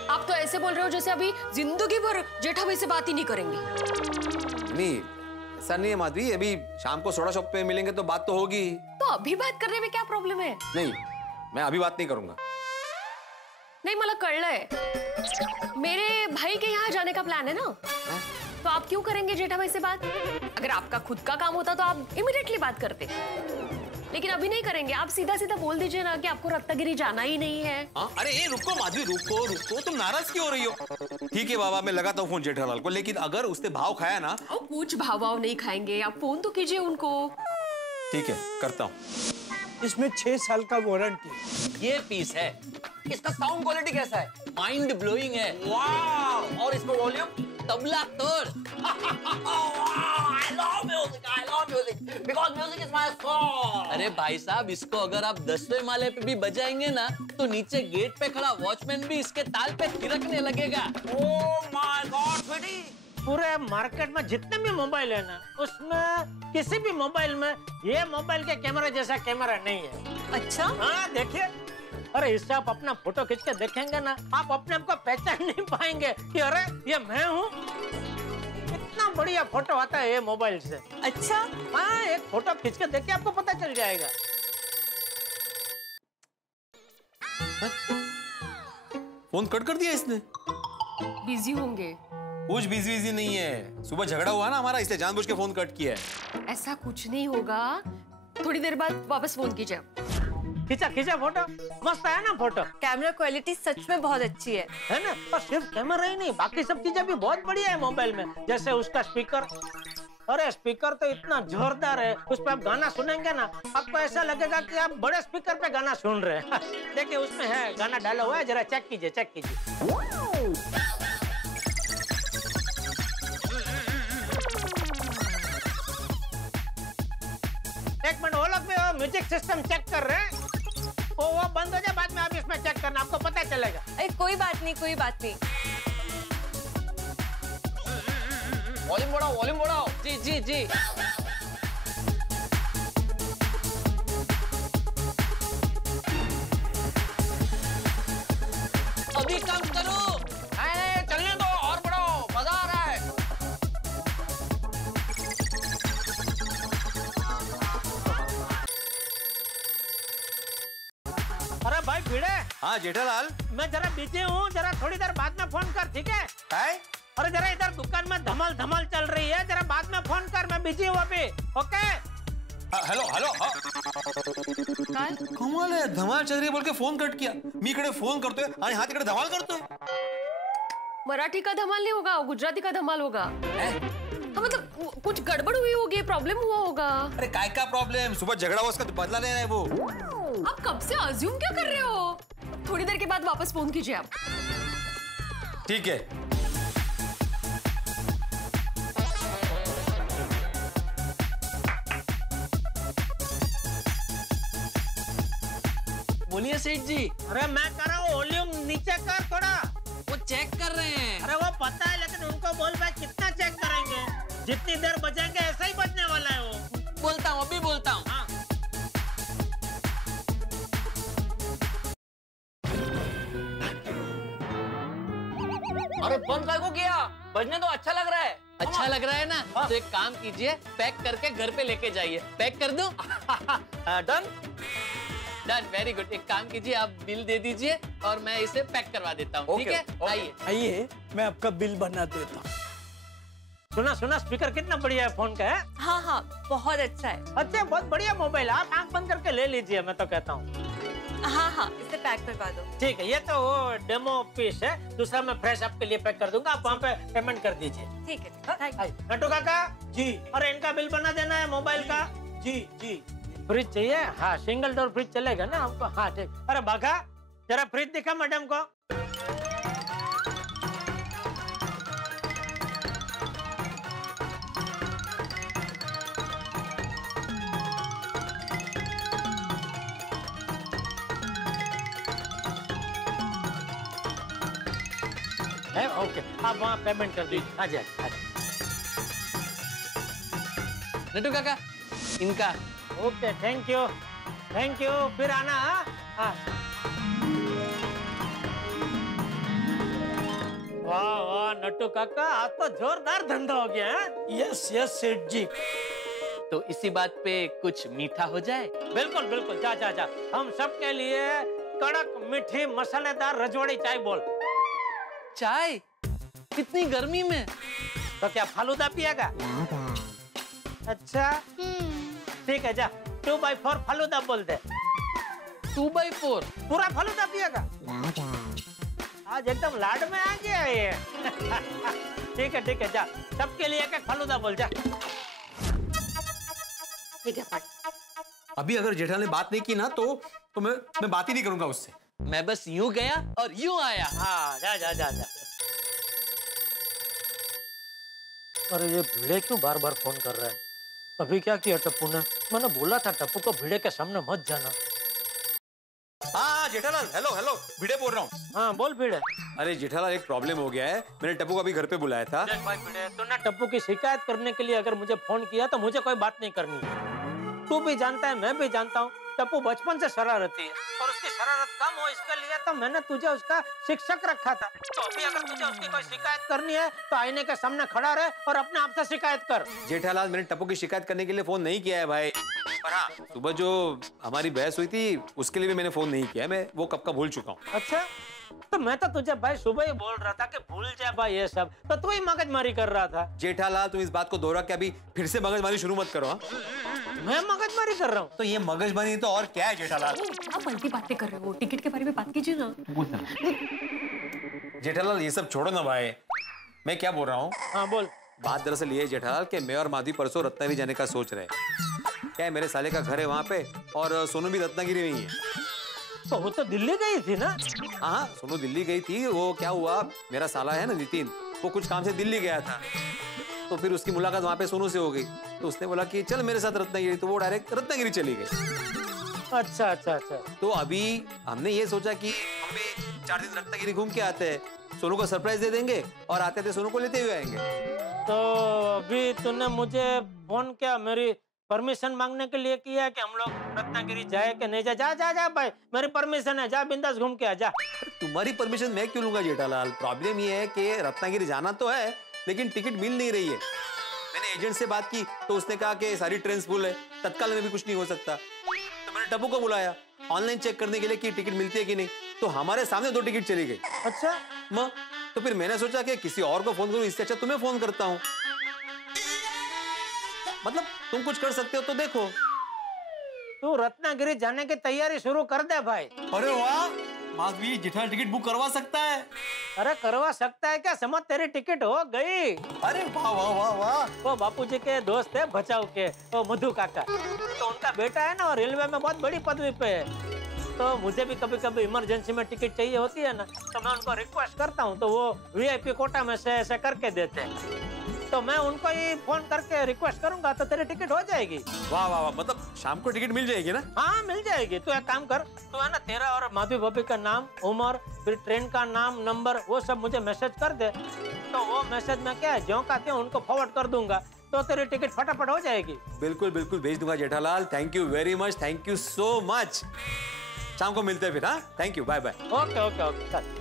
आप तो ऐसे बोल रहे हो जैसे अभी जिंदगी भर जेठा भाई से बात ही नहीं करेंगे। नहीं, ऐसा नहीं है माधवी, अभी शाम को सोडा शॉप पे मिलेंगे तो बात तो होगी। तो अभी बात करने में क्या प्रॉब्लम है? नहीं, मैं अभी बात नहीं करूंगा। नहीं, मला कळलंय, मेरे भाई के यहाँ जाने का प्लान है ना, तो आप क्यों करेंगे जेठा भाई से बात? अगर आपका खुद का काम होता तो आप इमीडिएटली बात करते, लेकिन अभी नहीं करेंगे। आप सीधा सीधा बोल दीजिए ना कि आपको रत्नागिरी जाना ही नहीं है। अरे रुको माधवी, रुको, तुम नाराज क्यों हो रही हो? ठीक है बाबा, मैं लगाता हूँ फोन जेठालाल को, लेकिन अगर उसने भाव खाया ना। कुछ भाव नहीं खाएंगे, आप फोन तो कीजिए उनको। ठीक है, करता हूँ। इसमें 6 साल का वारंटी। ये पीस है, इसका साउंड क्वालिटी कैसा है? माइंड ब्लोइंग है। वाह! और इसका वॉल्यूम तबला तोड़। I love music because music is my soul। अरे भाई साहब, इसको अगर आप 10वें माले पे भी बजाएंगे ना, तो नीचे गेट पे खड़ा वॉचमैन भी इसके ताल पे थिरकने लगेगा। Oh my God, Sweety! पूरे मार्केट में जितने भी मोबाइल है ना, उसमें किसी भी मोबाइल में ये मोबाइल के कैमरे जैसा कैमरा नहीं है। अच्छा? हाँ देखिए, अरे इससे आप अपना फोटो खींच के देखेंगे ना, आप अपने आप को पहचान नहीं पाएंगे कि अरे ये मैं हूँ। इतना बढ़िया फोटो आता है ये मोबाइल से। अच्छा? हाँ, एक फोटो खींच के देखिए, आपको पता चल जाएगा। फोन कट कर दिया इसने। बिजी होंगे। कुछ बिजी नहीं है, सुबह झगड़ा हुआ ना हमारा, इसलिए जानबूझ के फोन कट किया है। ऐसा कुछ नहीं होगा, थोड़ी देर बाद वापस फोन कीजिए। खींचा फोटो, मस्त है ना फोटो। कैमरा क्वालिटी सच में बहुत अच्छी है ना? और सिर्फ कैमरा ही नहीं, बाकी सब चीजें भी बहुत बढ़िया है मोबाइल में, जैसे उसका स्पीकर। अरे स्पीकर तो इतना जोरदार है, उस पर आप गाना सुनेंगे ना, आपको ऐसा लगेगा कि आप बड़े स्पीकर पे गाना सुन रहे हैं। देखिए उसमें है, गाना डाला हुआ है, जरा चेक कीजिए। एक मिनट, वो लोग भी म्यूजिक सिस्टम चेक कर रहे हैं, वो बंद हो जाए, बाद में आप इसमें चेक करना, आपको पता चलेगा। कोई बात नहीं। वॉल्यूम बढ़ाओ। जी। अभी काम करो। नहीं, चलने दो, और बढ़ाओ, मजा आ रहा है। अरे भाई भिड़े। हाँ जेठालाल। मैं जरा बिजी हूँ, जरा थोड़ी देर बाद में फोन कर, ठीक है? अरे जरा इधर दुकान में धमाल चल रही है, जरा बाद में फोन कर, मैं बिजी हूँ अभी। ओके? हेलो। कमाल है, धमाल चल रही है बोल के फोन कट किया। मी इकडे फोन करतोय आणि हा तिकडे धमाल करतोय। मराठी का धमाल नहीं होगा, गुजराती का धमाल होगा। हाँ, मतलब कुछ गड़बड़ हुई होगी, प्रॉब्लम हुआ होगा। अरे काय का प्रॉब्लम? सुबह झगड़ा हुआ, उसका बदला ले रहा है वो। आप कब से अज्यूम क्या कर रहे हो? थोड़ी देर के बाद वापस फोन कीजिए आप। ठीक है। बोलिए सेठ जी। अरे मैं कर रहा हूँ, वॉल्यूम नीचे कर थोड़ा। वो चेक कर रहे हैं। अरे वो पता है, लेकिन उनको बोल भाई कितना चेक करेंगे? जितनी देर बजाएंगे ऐसा ही बजने वाला है वो। बोलता हूँ, अभी बोलता हूँ। हाँ। अरे बंद काय को किया? बजने तो अच्छा लग रहा है। अच्छा लग रहा है ना? तो एक काम कीजिए, पैक करके घर पे लेके जाइए। पैक कर दूं? Done done, very good. एक काम कीजिए, आप बिल दे दीजिए और मैं इसे पैक करवा देता हूँ। ठीक है, आइए आइए, मैं आपका बिल बना देता हूँ। सुना सुना, स्पीकर कितना बढ़िया है फोन का है। हाँ हाँ, बहुत अच्छा है। अच्छा, बहुत बढ़िया मोबाइल, आप आंख बंद करके ले लीजिए, मैं तो कहता हूँ। हाँ हाँ, इसे पैक करवा दो। ठीक है, ये तो वो डेमो पीस है, दूसरा मैं फ्रेश आपके लिए पैक कर दूंगा, आप वहाँ पे पेमेंट कर दीजिए। ठीक है, थैंक यू। नट्टू काका जी, और इनका बिल बना देना है मोबाइल का। जी जी। फ्रिज चाहिए? हाँ, सिंगल डोर फ्रिज चलेगा ना आपको? हाँ ठीक। अरे बाघा, जरा फ्रिज दिखा मैडम को। है ओके, आप वहाँ पेमेंट कर दीजिए। आ जाए। नट्टू काका, इनका। Okay, thank you, thank you. फिर आना। हाँ। वाह वाह नट्टू काका, आज तो जोरदार धंधा हो गया है। यस यस सेठ जी। तो इसी बात पे कुछ मीठा हो जाए। बिल्कुल बिल्कुल, जा जा जा। हम सबके लिए कड़क मीठी मसालेदार रजवाड़ी चाय बोल। चाय? कितनी गर्मी में? तो क्या फालूदा पिएगा? अच्छा ठीक है, जा 2x4 फालूदा बोल दे। 2x4 पूरा फालूदा पिएगा? आज एकदम लाड में आ गया ये। ठीक है, जा सबके लिए एक फालूदा बोल जा। ठीक है भाई। अभी अगर जेठालाल ने बात नहीं की ना तो मैं बात ही नहीं करूंगा उससे। मैं बस यूं गया और यूं आया। हाँ, जा जा जा जा। अरे ये भिड़े क्यों बार बार फोन कर रहा है? अभी क्या किया टप्पू ने? मैंने बोला था टप्पू को भिड़े के सामने मत जाना। हाँ जेठालाल, हेलो हेलो, भिड़े बोल रहा हूँ। हाँ बोल भिड़े। अरे जेठालाल, एक प्रॉब्लम हो गया है। मैंने टप्पू को अभी घर पे बुलाया था। देख भाई भिड़े, तूने टप्पू की शिकायत करने के लिए अगर मुझे फोन किया तो मुझे कोई बात नहीं करनी है। तू भी जानता है, मैं भी जानता हूँ, टप्पू बचपन से शरारती है और उसकी शरारत कम हो इसके लिए तो मैंने तुझे उसका शिक्षक रखा था। तो अभी अगर तुझे उसकी कोई शिकायत करनी है तो आईने के सामने खड़ा रहे और अपने आप से शिकायत कर। जेठालाल, मैंने टप्पू की शिकायत करने के लिए फोन नहीं किया है भाई। पर हाँ, सुबह जो हमारी बहस हुई थी उसके लिए भी मैंने फोन नहीं किया है। मैं वो कब का भूल चुका हूँ। अच्छा, तो मैं तो तुझे भाई सुबह ही बोल रहा था कि भूल जा भाई ये सब, तो तू ही मगजमारी कर रहा था। जेठालाल, तुम इस बात को दोहरा के अभी फिर से मगजमारी शुरू मत करो। हाँ? मैं मगजमारी कर रहा हूँ? तो ये मगजमारी तो और क्या है जेठालाल? आप बल्टी बातें कर रहे हो, टिकट के बारे में बात कीजिए ना। जेठालाल, ये सब छोड़ो ना भाई, मैं क्या बोल रहा हूँ। हाँ बोल। बात दरअसल ये है जेठालाल कि मैं और माधवी परसों रत्नागिरी जाने का सोच रहे हैं। क्या है, मेरे साले का घर है वहाँ पे और सोनू भी रत्नागिरी में ही है। तो वो तो दिल्ली गई थी ना? हाँ, सोनू दिल्ली गई थी। वो क्या हुआ, मेरा साला है ना नितिन, वो कुछ काम से दिल्ली गया था, तो फिर उसकी मुलाकात वहाँ पे सोनू से हो गई। तो उसने बोला कि चल मेरे साथ रत्नागिरी, तो वो डायरेक्ट रत्नागिरी चली गई। अच्छा अच्छा अच्छा। तो अभी हमने ये सोचा कि हम भी 4 दिन रत्नागिरी घूम के आते हैं, सोनू को सरप्राइज दे देंगे और आते थे सोनू को लेते हुए आएंगे। तो अभी तूने मुझे फोन क्या मेरी परमिशन मांगने के लिए किया है कि हम लोग रत्नागिरी जाए कि नहीं जाए? जा जा जा भाई, मेरी परमिशन है, जा बिंदास घूम के आ जा। तुम्हारी परमिशन मैं क्यों लूंगा जेठालाल? प्रॉब्लम ये है कि रत्नागिरी जाना तो है लेकिन टिकट मिल नहीं रही है। मैंने एजेंट से बात की तो उसने कहा कि सारी ट्रेन फुल है, तत्काल में भी कुछ नहीं हो सकता। तो मैंने टप्पू को बुलाया ऑनलाइन चेक करने के लिए कि टिकट मिलती है कि नहीं, तो हमारे सामने 2 टिकट चली गई। अच्छा माँ, तो फिर मैंने सोचा कि किसी और को फोन करूं, इससे अच्छा तुम्हें फोन करता हूँ। मतलब तुम कुछ कर सकते हो तो देखो। तू रत्नागिरी जाने की तैयारी शुरू कर दे भाई। अरे वाह, माधवी जेठालाल टिकट बुक करवा सकता है। अरे करवा सकता है क्या? समझ तेरी टिकट हो गई। अरे वाह वाह वाह वाह। वो बापूजी के दोस्त है बचाव के, वो मधु काका, तो उनका बेटा है ना रेलवे में बहुत बड़ी पदवी पे है। तो मुझे भी कभी कभी इमरजेंसी में टिकट चाहिए होती है ना, तो मैं उनको रिक्वेस्ट करता हूँ तो वो VIP कोटा में से ऐसे करके देते हैं। तो मैं उनको ही फोन करके रिक्वेस्ट करूंगा तो तेरी टिकट हो जाएगी। वाह वाह वाह, मतलब शाम को टिकट मिल जाएगी ना? हाँ मिल जाएगी। तू एक काम कर, तू है ना तेरा और माधवी भाभी का नाम, उम्र, फिर ट्रेन का नाम, नंबर, वो सब मुझे मैसेज कर दे। तो वो मैसेज में क्या है, ज्यों का त्यों उनको फॉरवर्ड कर दूंगा, तो तेरी टिकट फटाफट हो जाएगी। बिल्कुल बिल्कुल भेज दूंगा Jethalal. Thank you very much, thank you so much. शाम को मिलते हैं फिर। हाँ, thank you, bye bye. Okay okay okay चल।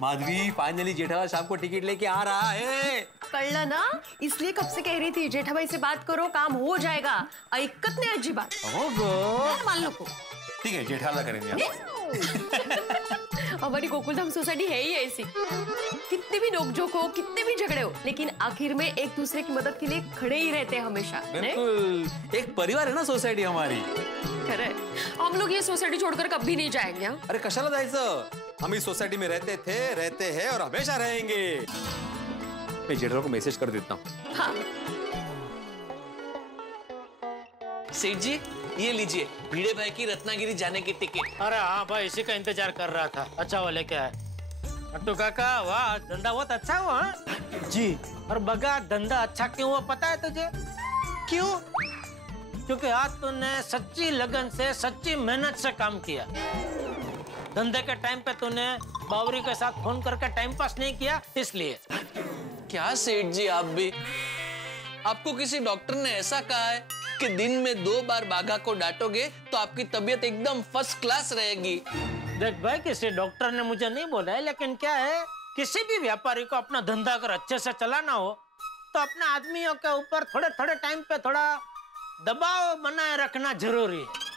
माधवी, फाइनली जेठालाल शाम को टिकट लेके आ रहा है। कळलं ना, इसलिए कब से कह रही थी जेठाबाई से बात करो, काम हो जाएगा। ऐकत नाही अजिबात। हो गो, मान नको। ठीक है, जेठालाल करेंगे। हमारी गोकुलधाम सोसाइटी है ही ऐसी। कितने भी नोकझोंक हो, कितने भी झगड़े हो, लेकिन आखिर में एक दूसरे की मदद के लिए खड़े ही रहते हैं हमेशा। बिल्कुल, एक परिवार है ना सोसाइटी हमारी। खरे, हम लोग ये सोसाइटी छोड़कर कभी नहीं जाएंगे। अरे कशाला जायचं, हम इस सोसाइटी में रहते थे, रहते हैं और हमेशा रहेंगे। मैं जेठालाल को मैसेज कर देता हूँ। हाँ। सेठ जी, ये लीजिए भिड़े भाई की रत्नागिरी जाने की टिकट। अरे हाँ भाई, इसी का इंतजार कर रहा था। अच्छा हुआ लेके आए। नट्टू काका, वाह धंधा बहुत अच्छा हुआ जी। और बगा, धंधा अच्छा क्यों हुआ पता है तुझे? क्यों? क्योंकि आज तूने सच्ची लगन से, सच्ची मेहनत से काम किया। धंधे के टाइम पे तूने बावरी के साथ फोन करके टाइम पास नहीं किया, इसलिए। क्या सेठ जी, आप भी? आपको किसी डॉक्टर ने ऐसा कहा है कि दिन में 2 बार बाघा को डांटोगे तो आपकी तबीयत एकदम फर्स्ट क्लास रहेगी। देख भाई, किसी डॉक्टर ने मुझे नहीं बोला है, लेकिन क्या है, किसी भी व्यापारी को अपना धंधा अगर अच्छे से चलाना हो तो अपने आदमियों के ऊपर थोड़े थोड़े टाइम पे थोड़ा दबाव बनाए रखना जरूरी है।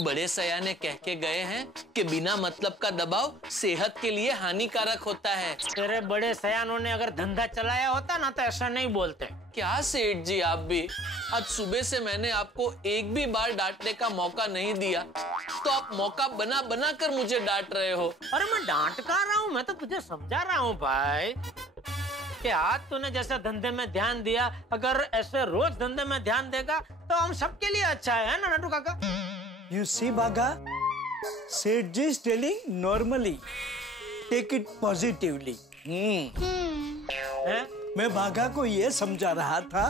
बड़े सयाने कह के गए हैं कि बिना मतलब का दबाव सेहत के लिए हानिकारक होता है। तेरे बड़े सयानों ने अगर धंधा चलाया होता ना तो ऐसा नहीं बोलते। क्या सेठ जी, आप भी? आज सुबह से मैंने आपको एक भी बार डांटने का मौका नहीं दिया, तो आप मौका बना बना कर मुझे डांट रहे हो। अरे मैं डांट कहाँ रहा हूँ, मैं तो तुझे समझा रहा हूँ भाई कि आज तूने जैसे धंधे में ध्यान दिया, अगर ऐसे रोज धंधे में ध्यान देगा तो हम सबके लिए अच्छा है ना नट्टू काका? You see, Bhaga, Seth ji is telling normally. Take it positively. मैं भागा को ये समझा रहा था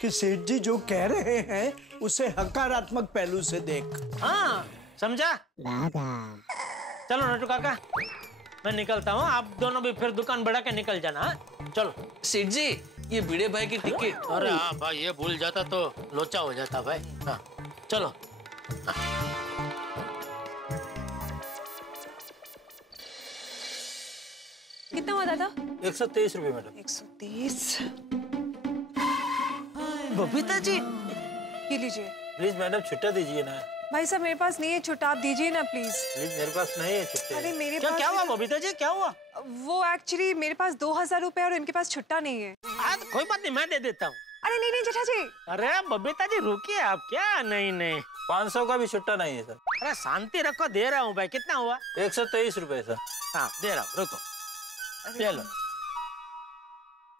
कि सेठ जी जो कह रहे हैं उसे हकारात्मक पहलू से देख। हाँ, समझा? चलो नट्टू काका, मैं निकलता हूँ, आप दोनों भी फिर दुकान बढ़ा के निकल जाना। हाँ? चलो। सेठ जी, ये भिड़े भाई की टिकट। अरे हाँ भाई, ये भूल जाता तो लोचा हो जाता भाई। हाँ, चलो। कितना हुआ दादा? 123 रुपए मैडम। 130। बबीता जी, ये लीजिए। प्लीज मैडम छुट्टा दीजिए ना। भाई साहब, मेरे पास नहीं है छुट्टा, आप दीजिए ना प्लीज। प्लीज, मेरे पास नहीं है छुट्टे। अरे मेरे क्या पास क्या हुआ बबीता जी, क्या हुआ? वो एक्चुअली मेरे पास 2000 रुपए और इनके पास छुट्टा नहीं है। कोई बात नहीं, मैं दे देता हूँ। अरे नहीं नहीं जेठा जी। अरे बबीता जी रुकिए आप, क्या नहीं नहीं, 500 का भी छुट्टा नहीं है सर। अरे शांति रखो, दे रहा हूँ भाई। कितना हुआ? 123 रुपए सर। हाँ दे रहा हूँ, रुको। चलो।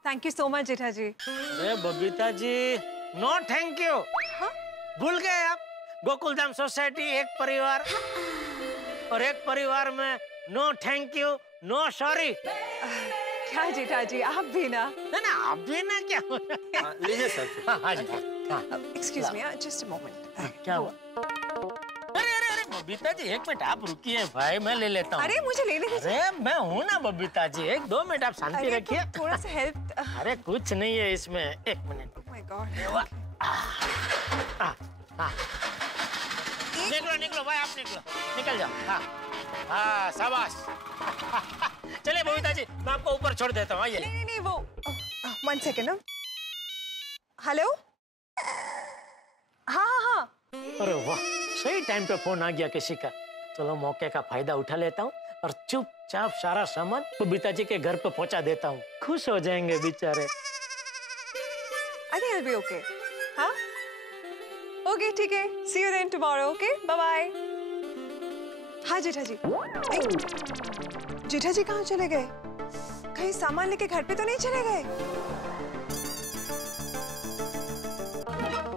थैंक यू सो मच जेठा जी। अरे Babita ji, no thank you. भूल गए आप? गोकुलधाम सोसाइटी एक परिवार, और एक परिवार में no thank you, no sorry. क्या जेठा जी, आप भी ना? ना आप भी ना, क्या? लीजिए सर। हाँ जी। Excuse me, just a moment. क्या हुआ? अरे बबीता जी, 1 मिनट आप रुकिए भाई, मैं ले लेता हूँ। अरे मुझे लेने दीजिए। अरे मैं हूँ ना बबीता जी, 1-2 मिनट आप शांति रखिए। थोड़ा सा हेल्प। अरे कुछ नहीं है इसमें, 1 मिनट। Oh my God. निकलो निकलो भाई, आप निकलो, निकल जाओ। हाँ हाँ, शाबाश। चलिए बबीता जी, मैं आपको ऊपर छोड़ देता हूँ। आइए। नहीं नहीं, वो 1 सेकेंड। हेलो। हाँ हाँ हाँ। अरे वाह, सही टाइम पे फोन आ गया किसी का। चलो मौके का फायदा उठा लेता हूँ और चुपचाप सारा सामान बबीता जी के घर पे पहुंचा देता हूँ। खुश हो जाएंगे बेचारे। I think I'll be okay. हाँ? Okay, ठीक है। See you then tomorrow. Okay, bye bye. हाँ जेठा जी। जेठा जी कहाँ चले गए? कहीं सामान लेके घर पे तो नहीं चले गए?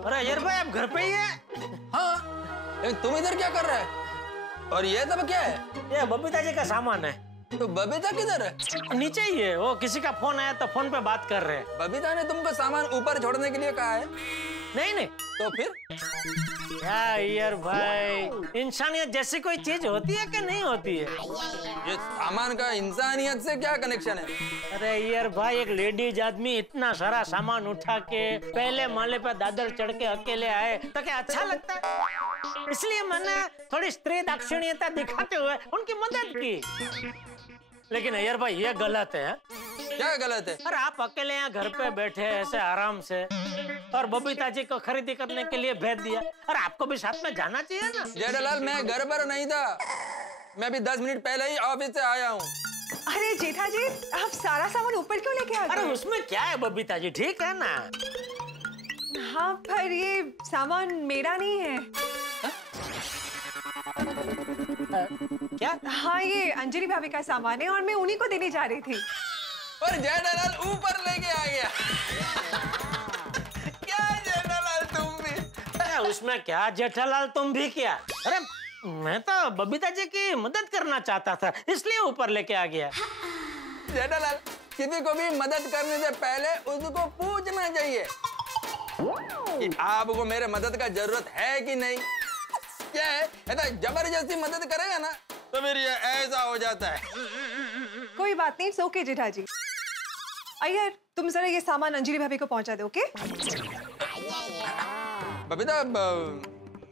अरे यार भाई, आप घर पे ही है? हाँ, तुम इधर क्या कर रहा है? और ये तब क्या है? ये बबीता जी का सामान है। तो बबीता किधर है? नीचे ही है, वो किसी का फोन आया तो फोन पे बात कर रहे हैं। बबीता ने तुमको सामान ऊपर छोड़ने के लिए कहा है? नहीं। तो फिर? यार भाई, इंसानियत जैसी कोई चीज होती है कि नहीं होती है? ये सामान का इंसानियत से क्या कनेक्शन है? अरे यार भाई, एक लेडीज आदमी इतना सारा सामान उठा के पहले माले पर दादर चढ़ के अकेले आए तो क्या अच्छा लगता है? इसलिए मैंने थोड़ी स्त्री दाक्षिण्यता दिखाते हुए उनकी मदद की। लेकिन यार भाई, ये गलत है। क्या गलत है? अरे आप अकेले यहाँ घर पे बैठे ऐसे आराम से, और बबीता जी को खरीदी करने के लिए भेज दिया। अरे आपको भी साथ में जाना चाहिए ना। जेठालाल, मैं घर पर नहीं था, मैं भी 10 मिनट पहले ही ऑफिस से आया हूँ। अरे जेठा जी, आप सारा सामान ऊपर क्यों लेके आ गए? अरे उसमें क्या है बबीता जी, ठीक है ना? हाँ, पर ये सामान मेरा नहीं है। क्या? हाँ, ये अंजलि भाभी का सामान है और मैं उन्हीं को देने जा रही थी। और जेठालाल ऊपर लेके आ गया। क्या जेठालाल तुम भी? अरे उसमें क्या जेठालाल तुम भी क्या? अरे मैं तो बबीता जी की मदद करना चाहता था, इसलिए ऊपर लेके आ गया। जेठालाल, किसी को भी मदद करने से पहले उसको पूछना चाहिए कि आपको मेरे मदद का जरूरत है कि नहीं। क्या है, ऐसा जबरदस्ती मदद करेगा ना तो फिर ये ऐसा हो जाता है। कोई बात नहीं, ओके जेठा जी। अय्यर, तुम जरा ये सामान अंजलि भाभी को पहुंचा दो, ओके? बबीता,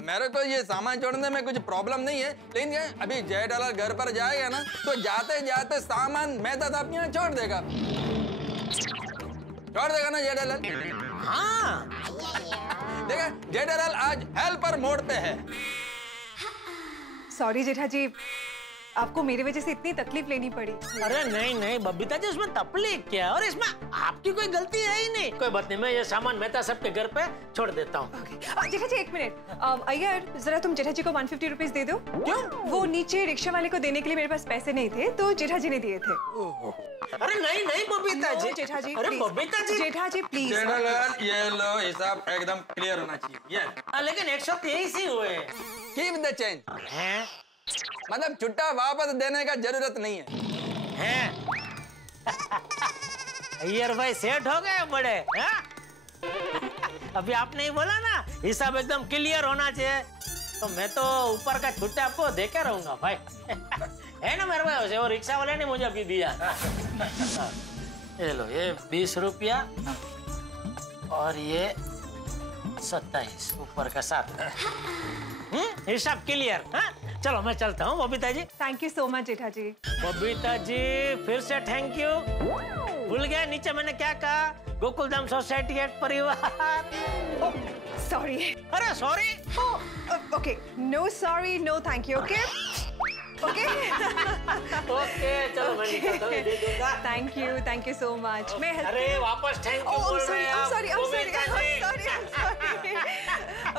मेरे को ये सामान छोड़ने में कुछ प्रॉब्लम नहीं है, लेकिन अभी जेठालाल घर पर जाएगा ना तो जाते जाते सामान मेहता साहब यहाँ छोड़ देगा ना जेठालाल? हाँ। देखा, जेठालाल आज हेल्पर मोड पे है। सॉरी जेठा जी, आपको मेरी वजह से इतनी तकलीफ लेनी पड़ी। अरे नहीं बबीता जी, उसमें तकलीफ क्या? और इसमें आपकी कोई गलती है ही नहीं। कोई बात नहीं, मैं ये सामान मेहता सबके घर पे छोड़ देता हूँ। जेठा जी, 1 मिनट। अय्यर, जरा तुम जेठा जी को 150 रुपीज दे दो। क्यों? वो नीचे रिक्शा वाले को देने के लिए मेरे पास पैसे नहीं थे, तो जेठा जी ने दिए थे। अरे नहीं बबीता जी। जेठा जी, अरे please। बबीता जी, जेठा जी प्लीज। जेठालाल, ये लो, हिसाब एकदम क्लियर होना चाहिए। लेकिन 123 ही हुए। Keep the change. हैं? मतलब छुट्टा वापस देने का जरूरत नहीं है। अय्यर भाई सेठ हो गए बड़े। अभी आपने ही बोला ना हिसाब एकदम क्लियर होना चाहिए, तो मैं तो ऊपर का छुट्टा आपको देके रहूंगा भाई। है ना मेरे भाई, वो रिक्शा वाले ने मुझे अभी दिया। ये लो, ये 20 रुपया और ये 27 ऊपर का 7। हिसाब क्लियर। चलो मैं चलता हूँ Babita ji. Thank you so much जेठा जी। बबीता जी फिर से थैंक यू। भूल गया नीचे मैंने क्या कहा? गोकुलधाम सोसाइटी एट परिवार। सॉरी। अरे sorry. Okay, no sorry, no thank you. Okay okay okay, चलो मैं निकलता हूँ, दे दूंगा। Thank you so much. मैं अरे वापस थैंक यू बोल रहे हैं आप। Sorry.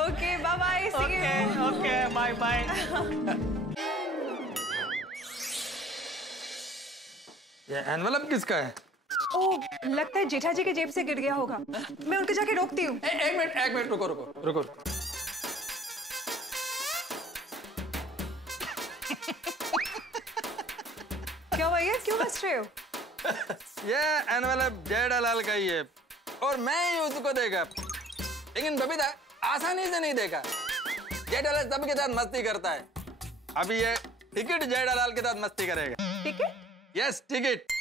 Okay, bye bye, see you. Okay, bye bye. ये एनवेलप किसका है? ओह, लगता है जेठा जी के जेब से गिर गया होगा। मैं उनको जाके रोकती हूँ। एक मिनट, रुको। क्या हुआ ये? क्यों हंस रहे हो? ये एनवेलप जेठालाल का ही है और मैं ही उसको देगा, लेकिन बबीता आसानी से नहीं देगा। जेठालाल सबके साथ मस्ती करता है। अभी ये टिकट जेठालाल के साथ मस्ती करेगा। टिकट? Yes, ticket.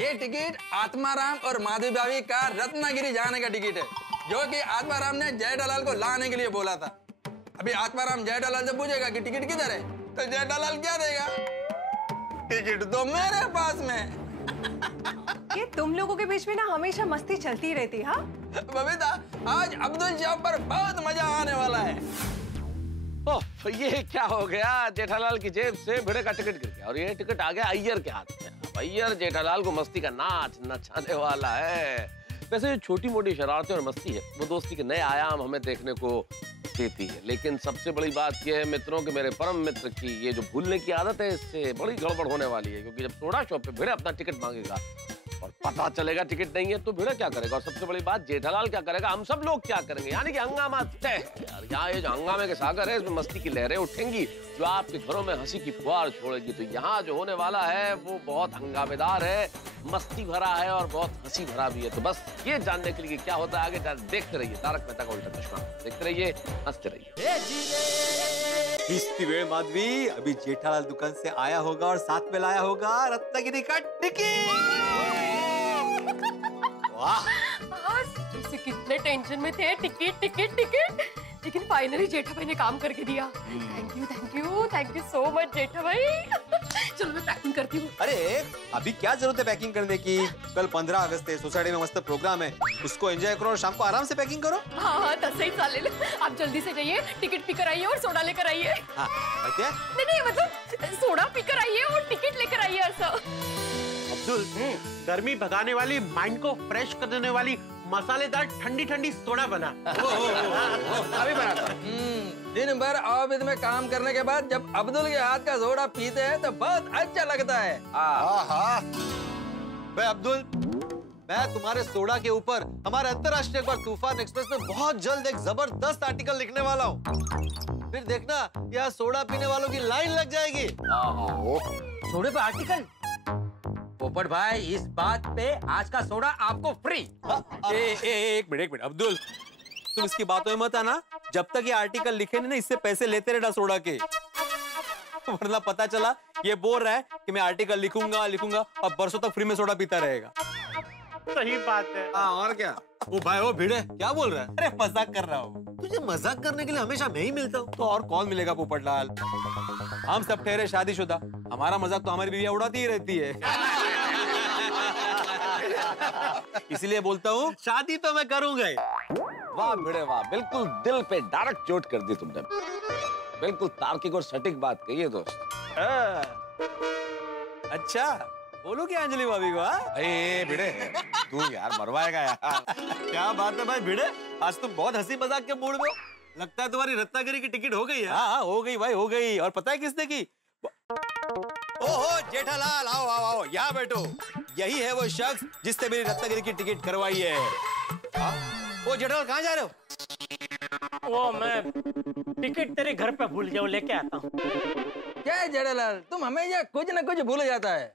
ये टिकट आत्माराम और माधवी भाभी का रत्नागिरी जाने का टिकट है, जो कि आत्माराम ने जेठालाल को लाने के लिए बोला था। अभी आत्माराम जेठालाल से पूछेगा कि टिकट किधर है, तो जेठालाल क्या देगा? टिकट तो मेरे पास में। ये तुम लोगों के बीच में ना हमेशा मस्ती चलती रहती है। हाँ बबीता, आज अब्दुल शाह पर बहुत मजा आने वाला है। ओह, ये क्या हो गया? जेठालाल की जेब से भिड़े का टिकट गिर गया और ये टिकट आ गया अय्यर के हाथ में। अब अय्यर जेठालाल को मस्ती का नाच नचाने वाला है। वैसे ये छोटी मोटी शरारतें और मस्ती है, वो दोस्ती के नए आयाम हमें देखने को देती है। लेकिन सबसे बड़ी बात यह है मित्रों कि मेरे परम मित्र की ये जो भूलने की आदत है, इससे बड़ी गड़बड़ होने वाली है। क्योंकि जब सोडा शॉप पे भिड़े अपना टिकट मांगेगा और पता चलेगा टिकट नहीं है तो भिड़े क्या करेगा, और सबसे बड़ी बात जेठालाल क्या करेगा, हम सब लोग क्या करेंगे। यानी कि हंगामा तय है यार। यहाँ ये जो हंगामे के सागर है, इसमें मस्ती की लहरें उठेंगी जो आपके घरों में हंसी की फुहार छोड़ेगी। तो यहाँ जो होने वाला है वो बहुत हंगामेदार है, मस्ती भरा है और बहुत हंसी भरा भी है। तो बस ये जानने के लिए क्या होता है आगे देखते रहिए तारक मेहता का उल्टा चश्मा, देखते रहिए, हंसते रहिए। इतनी वेळ माधवी, अभी जेठालाल दुकान से आया होगा और साथ में लाया होगा रत्नागिरी का टिकट। वाह, जैसे कितने टेंशन में थे, टिकट टिकट टिकट, लेकिन फाइनली जेठा भाई ने काम करके दिया। Thank you thank you thank you so much Jetha भाई। चलो मैं पैकिंग करती हूँ। अरे अभी क्या जरूरत है पैकिंग करने की, कल 15 अगस्त है, सोसाइटी में मस्त प्रोग्राम है, उसको एंजॉय करो और शाम को आराम से पैकिंग करो। हाँ तसंही चालेल, आप जल्दी से जाइए, टिकट पीकर आइए और सोडा लेकर आइए। हाँ, क्या? नहीं मतलब सोडा पीकर आइए और टिकट लेकर आइए ऐसा। अब्दुल, गर्मी भगाने वाली, माइंड को फ्रेश कर देने वाली मसालेदार ठंडी ठंडी सोडा बना। अभी बना था। दिन भर ऑफिस में काम करने के बाद जब अब्दुल के हाथ का सोडा पीते हैं तो बहुत अच्छा लगता है। भाई अब्दुल, मैं तुम्हारे सोडा के ऊपर हमारे अंतर्राष्ट्रीय अखबार तूफान एक्सप्रेस में बहुत जल्द एक जबरदस्त आर्टिकल लिखने वाला हूँ। फिर देखना यहाँ सोडा पीने वालों की लाइन लग जाएगी। सोडे पे आर्टिकल? पोपट भाई, इस बात पे आज का सोडा आपको फ्री। एक मिनट अब्दुल, तुम इसकी बातों में मत आना। जब तक ये आर्टिकल लिखे नहीं, इससे पैसे लेते रहना सोडा के, वरना पता चला ये बोल रहा है कि मैं आर्टिकल लिखूंगा और बरसों तक फ्री में सोडा पीता रहेगा। सही बात है। हाँ और क्या। ओ भाई ओ भिड़े, क्या बोल रहा है? अरे मजाक कर रहा हूँ। तुझे मजाक करने के लिए हमेशा मैं ही मिलता हूँ। तो और कौन मिलेगा पोपटलाल? हम सब ठहरे शादीशुदा, हमारा मजाक तो हमारी बीवियां उड़ाती ही रहती है। इसलिए बोलता हूँ शादी तो मैं करूंगा ही। वाह भिड़े वाह, बिल्कुल दिल पे डायरेक्ट चोट कर दी तुमने। बिल्कुल तार्किक और सटीक बात कही है दोस्त। अच्छा बोलो क्या अंजलि भाभी को? अरे भिड़े, तू यार मरवाएगा यार। क्या बात है भाई भिड़े, आज तुम बहुत हंसी मजाक के मूड में हो। लगता है तुम्हारी रत्नागिरी की टिकट हो गई है। हाँ हो गई भाई, हो गई। और पता है किसने की? ओहो जेठालाल, आओ आओ आओ, यहाँ बैठो। यही है वो शख्स जिससे मेरी रत्नागिरी की टिकट करवाई है। ओ जेठालाल, कहाँ जा रहे हो? वो मैं टिकट तेरे घर पे भूल जाऊँ, लेके आता हूँ। क्या है जेठालाल, तुम हमेशा कुछ न कुछ भूल जाता है।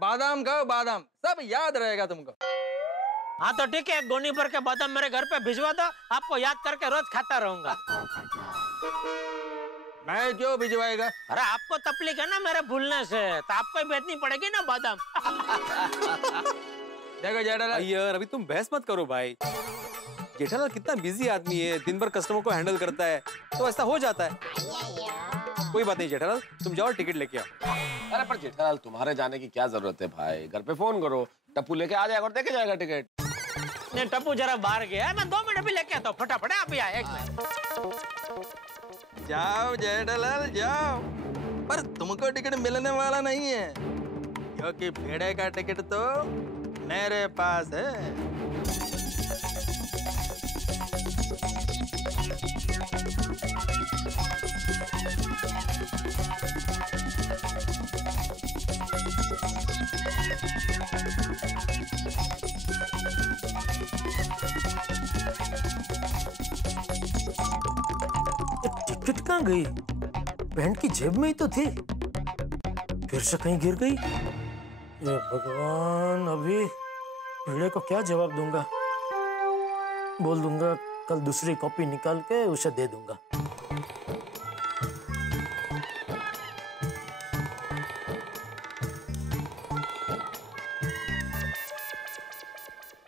बादाम खाओ बादाम, सब याद रहेगा तुमको। हाँ तो ठीक है, गोनी भर के बादाम मेरे घर पे भिजवा दो, आपको याद करके रोज खाता रहूंगा। मैं क्यों भिजवाएगा? अरे आपको तकलीफ है ना मेरे भूलने से, तो आपको ही बेचनी पड़ेगी ना बादाम। देखो जेठालाल, यार अभी तुम बहस मत करो भाई। जेठालाल कितना बिजी आदमी है, दिन भर कस्टमर को हैंडल करता है, तो ऐसा हो जाता है। कोई बात नहीं जेठालाल, तुम जाओ टिकट लेके आओ। अरे पर जेठालाल, तुम्हारे जाने की क्या जरूरत है भाई, घर पे फोन करो, टप्पू लेके आ जाएगा और देके जाएगा टिकट। नहीं टप्पू जरा बाहर गया है, मैं 2 मिनट भी लेके आता हूँ, फटाफट आप ही आए। एक मिनट। जाओ जेठालाल जाओ, पर तुमको टिकट मिलने वाला नहीं है, क्योंकि भेड़े का टिकट तो मेरे पास है। टिकट कहाँ गई? पैंट की जेब में ही तो थी, फिर से कहीं गिर गई। ये भगवान, अभी भिड़े को क्या जवाब दूंगा? बोल दूंगा कल दूसरी कॉपी निकाल के उसे दे दूंगा।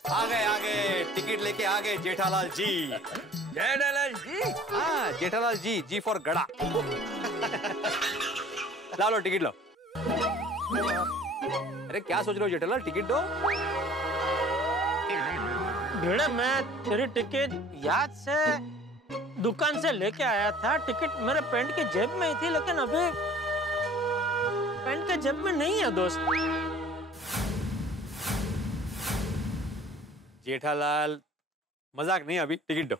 आ गए टिकट लेके आ गए जेठालाल जी। जेठालाल जी? हाँ जेठालाल जी, जी फॉर गड़ा। ला लो टिकट लो। अरे क्या सोच रहे हो जेठालाल, टिकट दो। भिड़े, मैं तेरी टिकट याद से दुकान से लेके आया था। टिकट मेरे पैंट की जेब में ही थी, लेकिन अभी पैंट के जेब में नहीं है दोस्त। जेठालाल मजाक नहीं, अभी टिकट दो।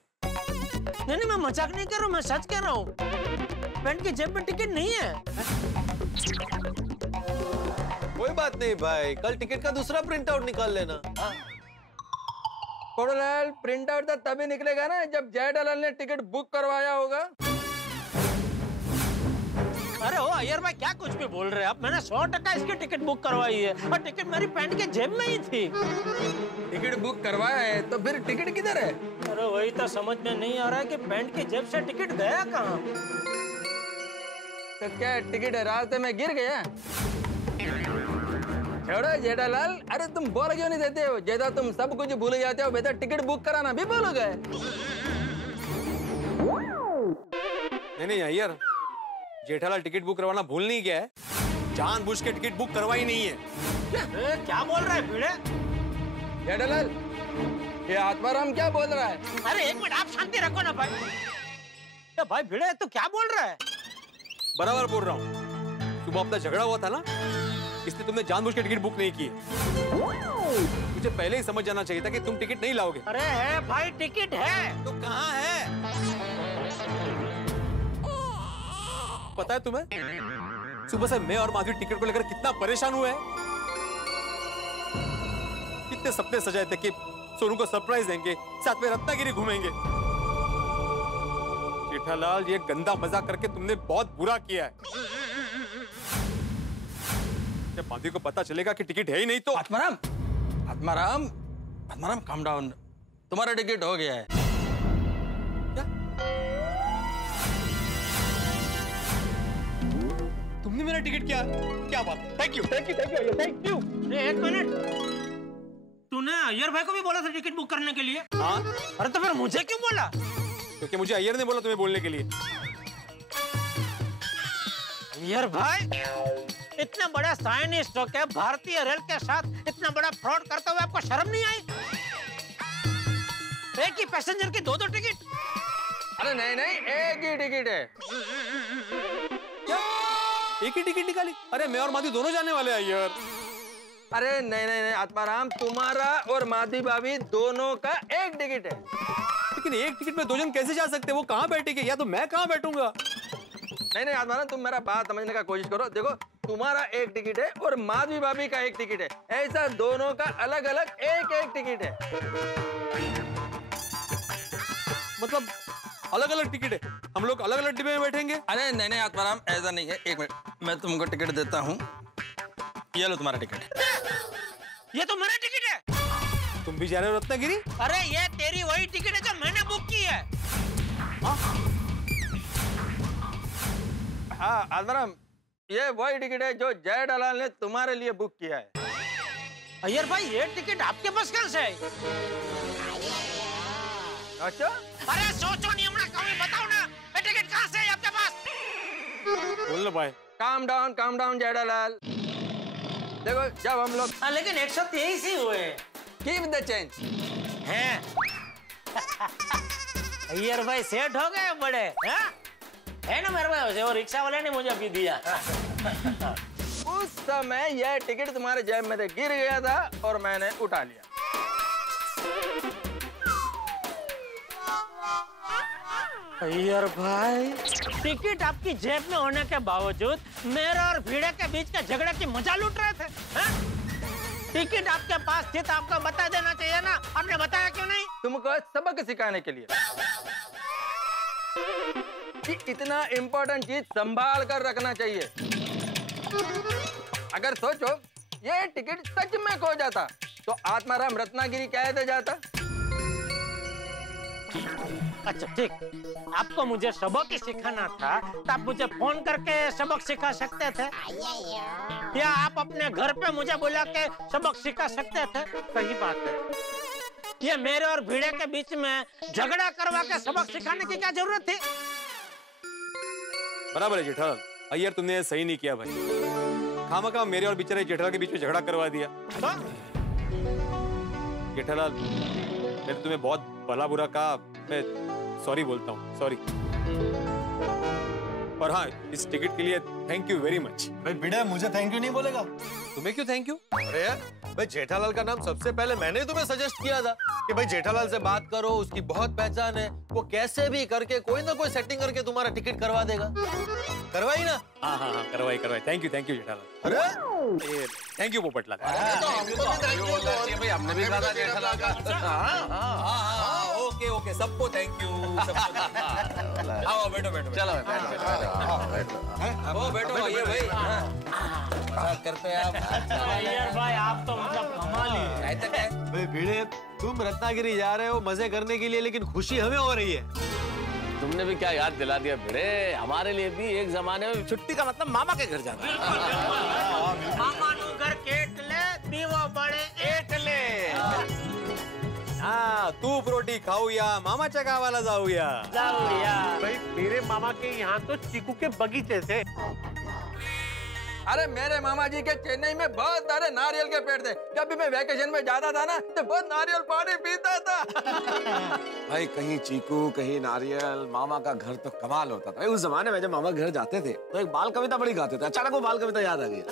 नहीं मैं मजाक नहीं कर रहा हूँ, मैं सच कह रहा हूँ। पैंट की जेब में टिकट नहीं है। कोई बात नहीं भाई, कल टिकट का दूसरा प्रिंट आउट निकाल लेना। कोड़लाल, प्रिंट आउट तो तभी निकलेगा ना जब जयडलाल ने टिकट बुक करवाया होगा। अरे ओ अय्यर भाई, क्या कुछ भी बोल रहे हैं आप? मैंने 100% इसकी टिकट बुक करवाई है और टिकट मेरी पैंट के जेब में ही थी। टिकट बुक करवाया है तो फिर टिकट किधर है? अरे वही तो समझ में नहीं आ रहा है कि पैंट की जेब से टिकट गया कहाँ? तो क्या टिकट रास्ते में गिर गया? छोड़ो जेठालाल, अरे तुम बोल क्यों नहीं देते हो? जैसा तुम सब कुछ भूल जाते हो बेटा, टिकट बुक कराना भी भूल गए। नहीं अय्यर, जेठालाल टिकट बुक करवाना भूल नहीं गया है, जानबूझ के टिकट बुक करवाई नहीं है। क्या बोल रहा है भिड़े? जेठालाल, ये आत्माराम क्या बोल रहा है? अरे एक मिनट, आप शांति रखो ना भाई। तो भाई भिड़े, तू क्या बोल रहा है? बराबर बोल रहा हूँ। सुबह अपना झगड़ा हुआ था ना, इसलिए तुमने जानबूझ के टिकट बुक नहीं की। मुझे पहले ही समझ जाना चाहिए था कि तुम टिकट नहीं लाओगे। अरे है भाई, टिकट है। तो कहाँ है? पता है तुम्हें, सुबह से मैं और माधवी टिकट को लेकर कितना परेशान हुए हैं। कितने सपने सजाए थे कि सोनू को सरप्राइज देंगे, साथ में रत्नागिरी घूमेंगे। जेठालाल, ये गंदा मजाक करके तुमने बहुत बुरा किया है। जब माधवी को पता चलेगा कि टिकट है ही नहीं तो। Atmaram, Atmaram, Atmaram, calm down. तुम्हारा टिकट हो गया है। क्या? तुमने मेरा टिकट क्या बात? Thank you, thank you, thank you, thank you. एक मिनट, तूने अय्यर भाई को भी बोला था टिकट बुक करने के लिए? हाँ। अरे तो फिर मुझे क्यों बोला? क्योंकि मुझे अय्यर ने बोला तुम्हें बोलने के लिए। अय्यर भाई, इतना बड़ा साइंटिस्ट हो के भारतीय रेल के साथ इतना बड़ा फ्रॉड करते हुए आपको शर्म नहीं आई? एक ही पैसेंजर की दो टिकट? अरे नहीं, एक ही टिकट है। क्या? एक ही टिकट निकाली? अरे मैं और माधवी दोनों जाने वाले हैं यार। अरे नहीं आत्माराम, तुम्हारा और माधवी भाभी दोनों का एक टिकट है। लेकिन एक टिकट में दो जन कैसे जा सकते हैं? वो कहाँ बैठेंगे? या तो मैं कहाँ बैठूंगा? नहीं आत्माराम, तुम मेरा बात समझने का कोशिश करो। देखो, तुम्हारा एक टिकट है और माधवी भाभी का एक टिकट है, ऐसा दोनों का अलग अलग एक टिकट है। मतलब अलग अलग टिकट है, हम लोग अलग अलग डिब्बे में बैठेंगे? अरे नहीं आत्माराम, ऐसा नहीं है। एक मिनट, मैं तुमको टिकट देता हूँ। ये लो तुम्हारा टिकट। ये तो मेरा टिकट है। तुम भी जा रहे हो रत्नागिरी? अरे ये तेरी वही टिकट है जो मैंने बुक की है। हाँ आत्माराम, ये वही टिकट है जो जयडलाल ने तुम्हारे लिए बुक किया है। अय्यर भाई, ये टिकट आपके पास कहाँ से है? अच्छा, अरे सोचो नहीं, हमने कभी बताओ ना, ये टिकट कहाँ से है आपके पास? बोल लो भाई। Calm down जयडलाल। देखो, जब हम लोग लेकिन 123 ही हुए। कीप द चेंज हैं? अय्यर भाई सेठ हो गए बड़े, है ना मेरे भाई? वो रिक्शा वाले ने मुझे अभी दिया। उस समय यह टिकट तुम्हारे जेब में से गिर गया था और मैंने उठा लिया। अय्यर भाई, टिकट आपकी जेब में होने के बावजूद मेरे और भीड़े के बीच के झगड़े की मजा लूट रहे थे, हैं? टिकट आपके पास थी तो आपको बता देना चाहिए ना, आपने बताया क्यों नहीं? तुमको सबक सिखाने के लिए कि इतना इम्पोर्टेंट चीज संभाल कर रखना चाहिए। अगर सोचो ये टिकट सच में खो जाता तो आत्माराम रत्नागिरी कैसे जाता? अच्छा ठीक, आपको मुझे सबक ही सिखाना था तो आप मुझे फोन करके सबक सिखा सकते थे, या आप अपने घर पे मुझे बुला के सबक सिखा सकते थे। सही बात है, ये मेरे और भीड़े के बीच में झगड़ा करवा के सबक सिखाने की क्या जरूरत थी? बराबर है जेठालाल, अय्यर तुमने सही नहीं किया भाई। खामखा मेरे और बेचारे जेठालाल के बीच में झगड़ा करवा दिया। जेठालाल, मैंने तुम्हें बहुत भला बुरा कहा, मैं सॉरी बोलता हूँ, सॉरी। और हाँ, इस टिकट के लिए थैंक यू वेरी मच। भाई भिड़ा, मुझे थैंक यू नहीं बोलेगा? तुम्हें क्यों थैंक यू? अरे यार भाई, जेठालाल का नाम सबसे पहले मैंने ही तुम्हें सजेस्ट किया था कि भाई जेठालाल से बात करो, उसकी बहुत पहचान है, वो कैसे भी करके कोई ना कोई सेटिंग करके तुम्हारा टिकट करवा देगा। करवाई ना? हाँ हाँ हाँ, करवाई थैंक यू जेठालाल। अरे थैंक यू पोपटलाल। हमने भी कहा था जेठालाल का। ओके सबको थैंक यू। आओ बैठो चलो बैठो ये भाई करते हैं आप। यार भाई आप तो मतलब कमाल ही है। भाई भिड़े, तुम रत्नागिरी जा रहे हो मजे करने के लिए, लेकिन खुशी हमें हो रही है। तुमने भी क्या याद दिला दिया भिड़े, हमारे लिए भी एक जमाने में छुट्टी का मतलब मामा के घर जाना। मामा नु घर केट ले, दीवा बड़े एट ले। हाँ, तूप रोटी खाऊ या मामाच्या गावाला जाऊया। भाई मेरे मामा के यहाँ तो चीकू के बगीचे थे। अरे मेरे मामा जी के चेन्नई में बहुत सारे नारियल के पेड़ थे। जब भी मैं वैकेशन में जाता था ना तो बहुत नारियल पानी पीता था। भाई कहीं चीकू कहीं नारियल, मामा का घर तो कमाल होता था। उस जमाने में जब मामा घर जाते थे तो एक बाल कविता बड़ी गाते थे। अचानक वो बाल कविता याद आ गई।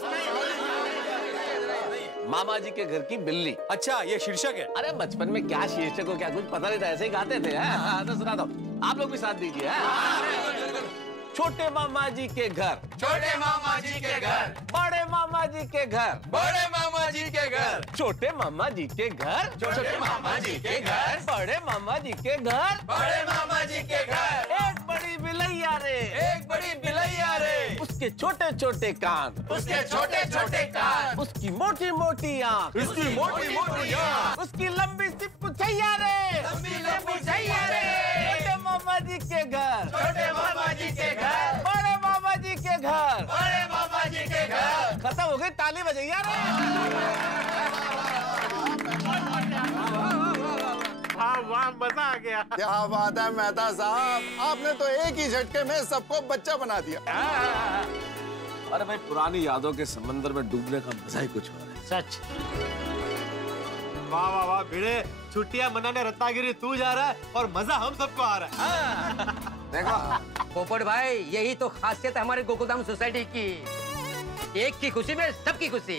मामा जी के घर की बिल्ली। अच्छा, ये शीर्षक है? अरे बचपन में क्या शीर्षक को क्या कुछ पता नहीं था, ऐसे ही गाते थे। तो सुना दो, आप लोग भी साथ दीजिए। छोटे मामा जी के घर, छोटे मामा जी के घर, बड़े मामा जी के घर, बड़े मामा जी के घर, छोटे मामा जी के घर, छोटे मामा जी के घर, बड़े मामा जी के घर, बड़े मामा जी के घर। एक बड़ी बिलैया रे, एक बड़ी बिलैया रे, उसके छोटे छोटे कान, उसके छोटे छोटे कान, उसकी मोटी मोटी आँख, उसकी मोटी मोटी आँख, उसकी लंबी सी पुछैया रे, लंबी लंबी पुछैया रे। छोटे मामा जी के घर, छोटे मामा जी के घर, बड़े मामा जी के घर, बड़े मामा जी के घर। खत्म हो गई, ताली बजाइए रे। हाँ वाह, मजा आ गया। क्या बात है मेहता साहब, आपने तो एक ही झटके में सबको बच्चा बना दिया। अरे भाई, पुरानी यादों के समंदर में डूबने का मजा ही कुछ और है। सच। वाह वाह वाह भिड़े, छुट्टियां मनाने रत्नागिरी तू जा रहा है और मजा हम सबको आ रहा है। देखो पोपट भाई, यही तो खासियत है हमारे गोकुलधाम सोसाइटी की। एक की खुशी में सबकी खुशी।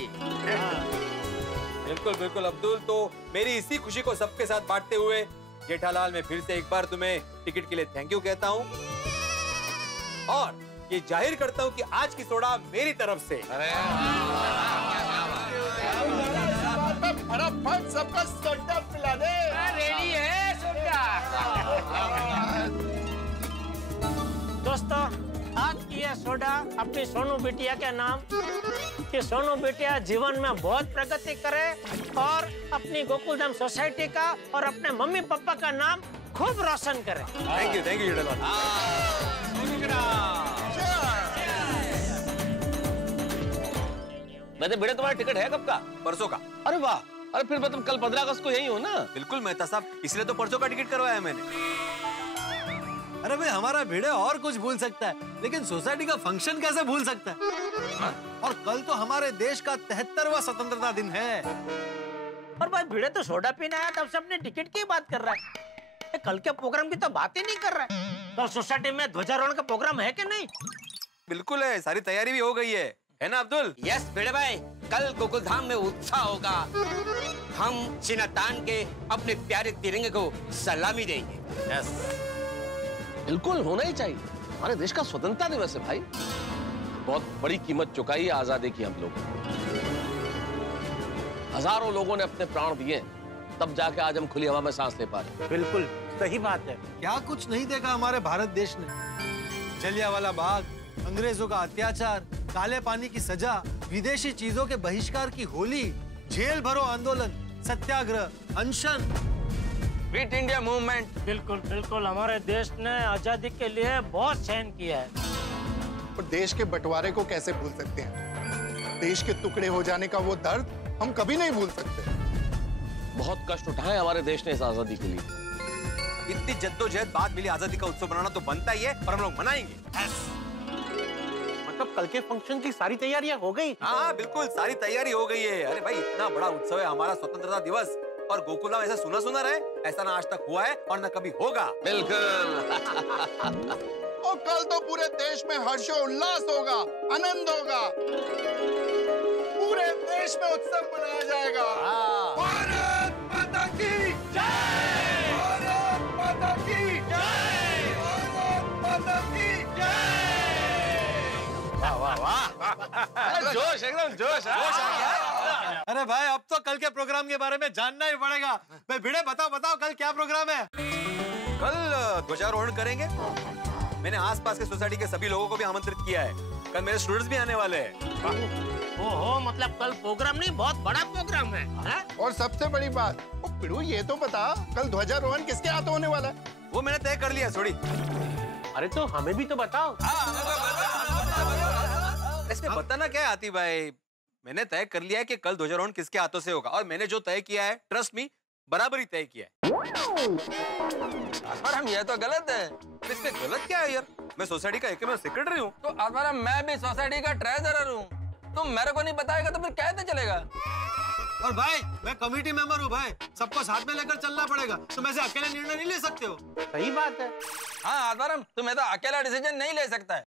बिल्कुल बिल्कुल अब्दुल, तो मेरी इसी खुशी को सबके साथ बांटते हुए जेठालाल, मैं फिर से एक बार तुम्हें टिकट के लिए थैंक यू कहता हूँ और ये जाहिर करता हूँ कि आज की सोडा मेरी तरफ से। फटाफट सबका सोडा पिला दे। रेडी है सोडा। दोस्तों, आज की ये सोडा अपनी सोनू बिटिया के नाम, कि सोनू बिटिया जीवन में बहुत प्रगति करे और अपनी गोकुलधाम सोसाइटी का और अपने मम्मी पापा का नाम खूब रोशन करे। Thank you Jethalal. वैसे बेटे, तुम्हारा टिकट है कब का? परसों का। अरे वाह, अरे फिर मतलब कल 15 अगस्त को यही हो ना? बिल्कुल मेहता साहब, इसलिए तो परसों का टिकट करवाया मैंने। अरे भाई, हमारा भिड़े और कुछ भूल सकता है, लेकिन सोसाइटी का फंक्शन कैसे भूल सकता है? और कल तो हमारे देश का 73वां स्वतंत्रता दिन है। और भाई भिड़े तो सोडा पीने आया, तब से अपने टिकट की बात कर रहा है। कल के प्रोग्राम की तो बात ही नहीं कर रहा है। कल सोसाइटी में ध्वजारोहण का प्रोग्राम है कि नहीं? बिल्कुल है, सारी तैयारी भी हो गई है ना अब्दुल? यस भिड़े भाई, कल गोकुलधाम में उत्साह होगा। हम सीना तान के अपने प्यारे तिरंगे को सलामी देंगे। यस, बिल्कुल होना ही चाहिए। हमारे देश का स्वतंत्रता दिवस है भाई। बहुत बड़ी कीमत चुकाई है आजादी की हम लोग। हजारों लोगों ने अपने प्राण दिए, तब जाके आज हम खुली हवा में सांस ले पा रहे। बिल्कुल सही बात है। क्या कुछ नहीं देखा हमारे भारत देश ने? जलियांवाला बाग, अंग्रेजों का अत्याचार, काले पानी की सजा, विदेशी चीजों के बहिष्कार की होली, जेल भरो आंदोलन, सत्याग्रह, अनशन, क्विट इंडिया मूवमेंट। बिल्कुल बिल्कुल, हमारे देश ने आजादी के लिए बहुत सहन किया है। और देश के बंटवारे को कैसे भूल सकते हैं? देश के टुकड़े हो जाने का वो दर्द हम कभी नहीं भूल सकते। बहुत कष्ट उठाए हमारे देश ने इस आजादी के लिए। इतनी जद्दोजहद बाद मिली आजादी का उत्सव मनाना तो बनता ही है और हम लोग मनाएंगे। मतलब कल के फंक्शन की सारी तैयारियां हो गई? हाँ बिल्कुल, सारी तैयारी हो गई है। अरे भाई, इतना बड़ा उत्सव है हमारा स्वतंत्रता दिवस, और गोकुलधाम ऐसा सुना सुना रहे, ऐसा ना आज तक हुआ है और ना कभी होगा। बिल्कुल। और कल तो पूरे देश में हर्षोल्लास होगा, आनंद होगा। पूरे देश देश में उत्सव मनाया जाएगा। भारत माता की जय, भारत माता की जय, भारत माता की जय। वाह वाह वाह, जोश, एकदम जोश आ गया। अरे भाई अब तो कल के प्रोग्राम के बारे में जानना ही पड़ेगा। भाई भिड़े बताओ कल क्या प्रोग्राम है? कल ध्वजारोहण करेंगे। मैंने आसपास के सोसाइटी के सभी लोगों को भी आमंत्रित किया है। कल मेरे स्टूडेंट्स भी आने वाले हैं। ओहो, मतलब कल प्रोग्राम नहीं, बहुत बड़ा प्रोग्राम है। और सबसे बड़ी बात, पिड़ू ये तो बता, कल ध्वजारोहण किसके हाथ होने वाला है? वो मैंने तय कर लिया। छोड़ी, अरे तो हमें भी तो बताओ। इसमें बताना क्या है आती भाई? मैंने तय कर लिया है कि कल ध्वजारोहण किसके हाथों से होगा, और मैंने जो तय किया है, ट्रस्ट मी, बराबरी तय किया है। आत्माराम ये तो गलत है। इसमें गलत क्या है यार? मैं सोसाइटी का एकमेव सेक्रेटरी हूँ। तो आत्माराम मैं भी सोसाइटी का ट्रेजरर हूँ। तुम मेरे को नहीं बताएगा तो फिर कैसे चलेगा? और भाई मैं कमेटी मेंबर हूँ भाई, सबको साथ में लेकर चलना पड़ेगा। तुम ऐसे अकेले निर्णय नहीं ले सकते हो। सही बात है। हाँ आत्माराम, तुम तो अकेला डिसीजन नहीं ले सकता है।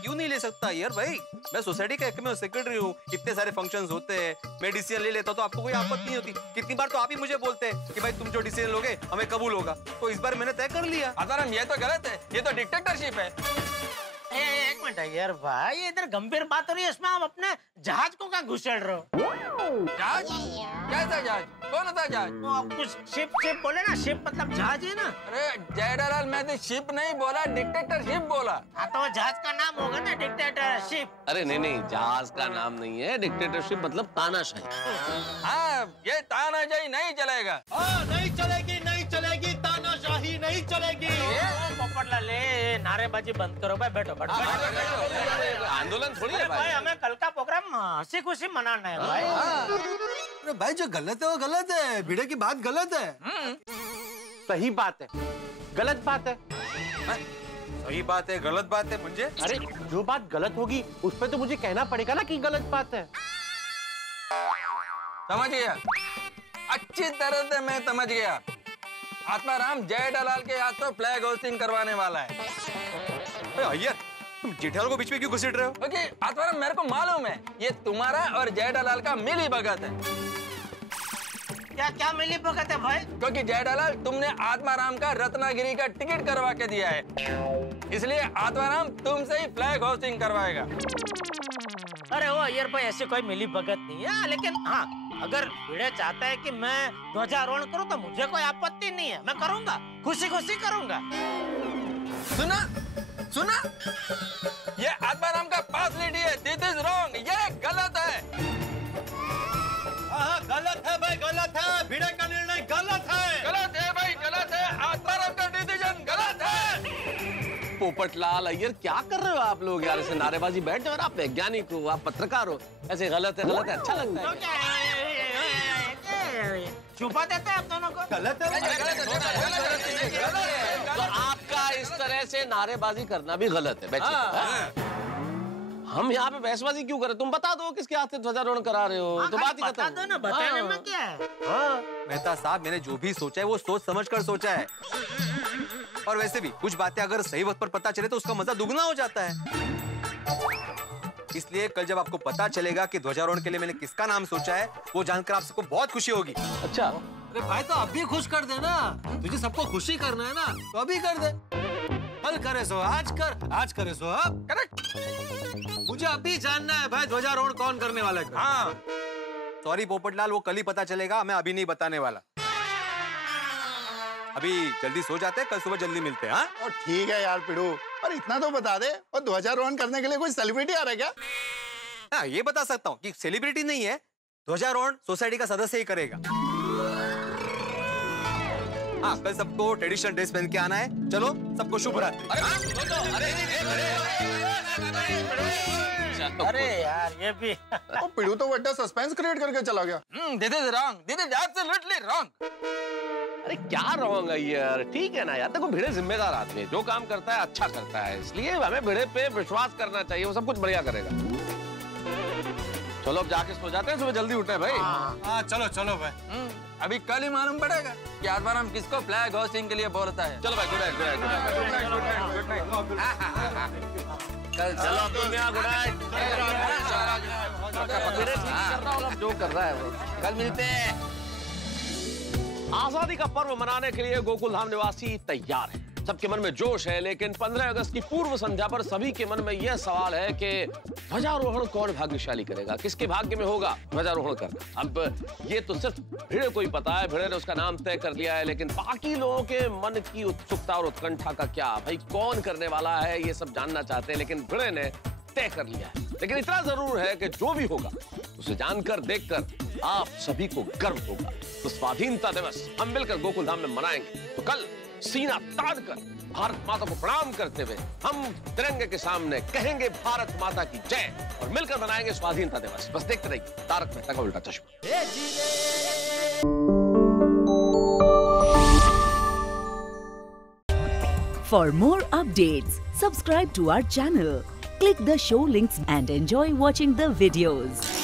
क्यों नहीं ले सकता यार भाई? मैं सोसाइटी का एकमेव सेक्रेटरी हूँ। इतने सारे फंक्शंस होते हैं, मैं डिसीजन ले लेता हूँ तो आपको कोई आपत्ति नहीं होती। कितनी बार तो आप ही मुझे बोलते हैं कि भाई तुम जो डिसीजन लोगे हमें कबूल होगा। तो इस बार मैंने तय कर लिया। आत्माराम ये तो गलत है, ये तो डिक्टेटरशिप है। एक मिनट यार भाई, ये इधर गंभीर बात हो रही है, इसमें आप अपने जहाज को क्या घुसेड़ रहे हो? जहाज? कैसा जहाज? कौन होता है जहाज? तो आप कुछ शिप बोले ना, शिप मतलब जहाज है ना। अरे जयडालाल, मैं तो शिप नहीं बोला, डिक्टेटरशिप बोला। हाँ तो जहाज का नाम होगा ना डिक्टेटरशिप। अरे नहीं, जहाज का नाम नहीं है, डिक्टेटरशिप मतलब तानाशाही। हाँ, ये तानाशाही नहीं चलेगा। नहीं चलेगी, नहीं चलेगी, तानाशाही नहीं चलेगी। पोपटलाल, नारेबाजी बंद करो भाई, बैठो बैठो। आंदोलन थोड़ी है भाई, हमें कल का प्रोग्राम हंसी खुशी मनाना है भाई। अरे भाई जो गलत है वो गलत है, भिड़े की बात गलत है। सही बात है, गलत बात है। सही बात है, गलत बात है मुझे। अरे जो बात गलत होगी उस पे तो मुझे कहना पड़ेगा ना कि गलत बात है। समझ गया, अच्छी तरह से मैं समझ गया। आत्माराम जेठालाल के हाथ तो फ्लैग होस्टिंग करवाने वाला है। भैया तुम जेठालाल को बीच में क्यों घुसेड़ रहे हो? क्योंकि आत्माराम मेरे को मालूम है ये तुम्हारा और जेठालाल का मिली भगत है। क्या क्या मिली भगत है भाई? क्योंकि जेठालाल तुमने आत्माराम का रत्नागिरी का टिकट करवा के दिया है, इसलिए आत्माराम तुमसे ही फ्लैग होस्टिंग करवाएगा। अरे वो यार भाई, ऐसे कोई मिली भगत नहीं है, लेकिन हाँ अगर भिड़े चाहता है कि मैं ध्वजारोहण करूं तो मुझे कोई आपत्ति नहीं है, मैं करूंगा, खुशी खुशी करूंगा। सुना सुना, ये आत्माराम का पार्शलिटी है, दिस इज रॉन्ग, ये गलत है। हाँ गलत है भाई, गलत है, भिड़े का निर्णय गलत है। गलत है भाई, गलत है, आत्माराम का डिसीजन गलत है। पोपटलाल अय्यर, क्या कर रहे हो आप लोग यार? ऐसे नारेबाजी बैठ जाओ। आप वैज्ञानिक हो, आप पत्रकार हो, ऐसे गलत है अच्छा लगता है। छुपा देते हैं आप दोनों को। गलत है, तो आपका इस तरह से नारेबाजी करना भी गलत है। बैठिए। हम यहाँ पे बहसबाजी क्यों करें? तुम बता दो किसके हाथ से ध्वजारोहण करा रहे हो, तो बात ही खत्म। बता दो ना, बताने में क्या है? मेहता साहब, मैंने जो भी सोचा है वो सोच समझ कर सोचा है। और वैसे भी कुछ बातें अगर सही वक्त पर पता चले तो उसका मजा दुगना हो जाता है। इसलिए कल जब आपको पता चलेगा कि ध्वजारोहण के लिए मैंने किसका नाम सोचा है, वो जानकर आप सबको बहुत खुशी होगी। अच्छा, अरे भाई तो अभी खुश कर देना, तुझे सबको खुशी करना है ना, तो अभी कर दे। कल करे सो आज कर, आज करे सो अब। करेक्ट। मुझे अभी जानना है भाई ध्वजारोहण कौन करने वाला है। हाँ सॉरी पोपटलाल, वो कल ही पता चलेगा, मैं अभी नहीं बताने वाला। अभी जल्दी सो जाते हैं, कल सुबह जल्दी मिलते हैं। हाँ और ठीक है यार पिड़ू, और इतना तो बता दे, और ध्वजारोहण करने के लिए कोई सेलिब्रिटी आ रहा है क्या? हाँ ये बता सकता हूँ कि सेलिब्रिटी नहीं है, ध्वजारोहण सोसाइटी का सदस्य ही करेगा। हाँ कल सबको ट्रेडिशनल ड्रेस पहन के आना है। चलो सबको शुभ रात्रि। अरे यार ये भी पिड़ू तो बड़ा सस्पेंस क्रिएट करके चला गया। This is wrong, this is absolutely wrong. अरे क्या रॉन्ग है यार? ठीक है ना यार, देखो भिड़े जिम्मेदार आदमी है, जो काम करता है अच्छा करता है, इसलिए हमें भिड़े पे विश्वास करना चाहिए, वो सब कुछ बढ़िया करेगा। चलो अब जाके सो जाते हैं, सुबह जल्दी उठे भाई। हाँ चलो चलो भाई। अभी कल ही मालूम पड़ेगा कि आत्माराम किसको फ्लैग होस्टिंग के लिए बोलता है। चलो भाई, good night, good night, good night. कल चलो दुनिया, गुड नाइट। मेरे ठीक कर रहा होगा जो कर रहा है वो। कल मिलते हैं। आजादी का पर्व मनाने के लिए गोकुलधाम निवासी तैयार है। सबके मन में जोश है, लेकिन 15 अगस्त की पूर्व संध्या पर सभी के मन में यह सवाल है कि ध्वजारोहण कौन भाग्यशाली करेगा, किसके भाग्य में होगा ध्वजारोहण करना। अब ये तो सिर्फ भिड़े को ही पता है, भिड़े ने उसका नाम तय कर लिया है, लेकिन बाकी लोगों के मन की उत्सुकता और उत्कंठा का क्या, भाई कौन करने वाला है, ये सब जानना चाहते हैं। लेकिन भिड़े ने तय कर लिया है। लेकिन इतना जरूर है कि जो भी होगा उसे जानकर देखकर आप सभी को गर्व होगा। तो स्वाधीनता दिवस हम मिलकर गोकुलधाम में मनाएंगे। तो कल सीना तान कर भारत माता को प्रणाम करते हुए हम तिरंगे के सामने कहेंगे भारत माता की जय और मिलकर मनाएंगे स्वाधीनता दिवस। बस देखते रहिए तारक मेहता का उल्टा चश्मा। For more updates, subscribe to our channel, click the show links and enjoy watching the videos.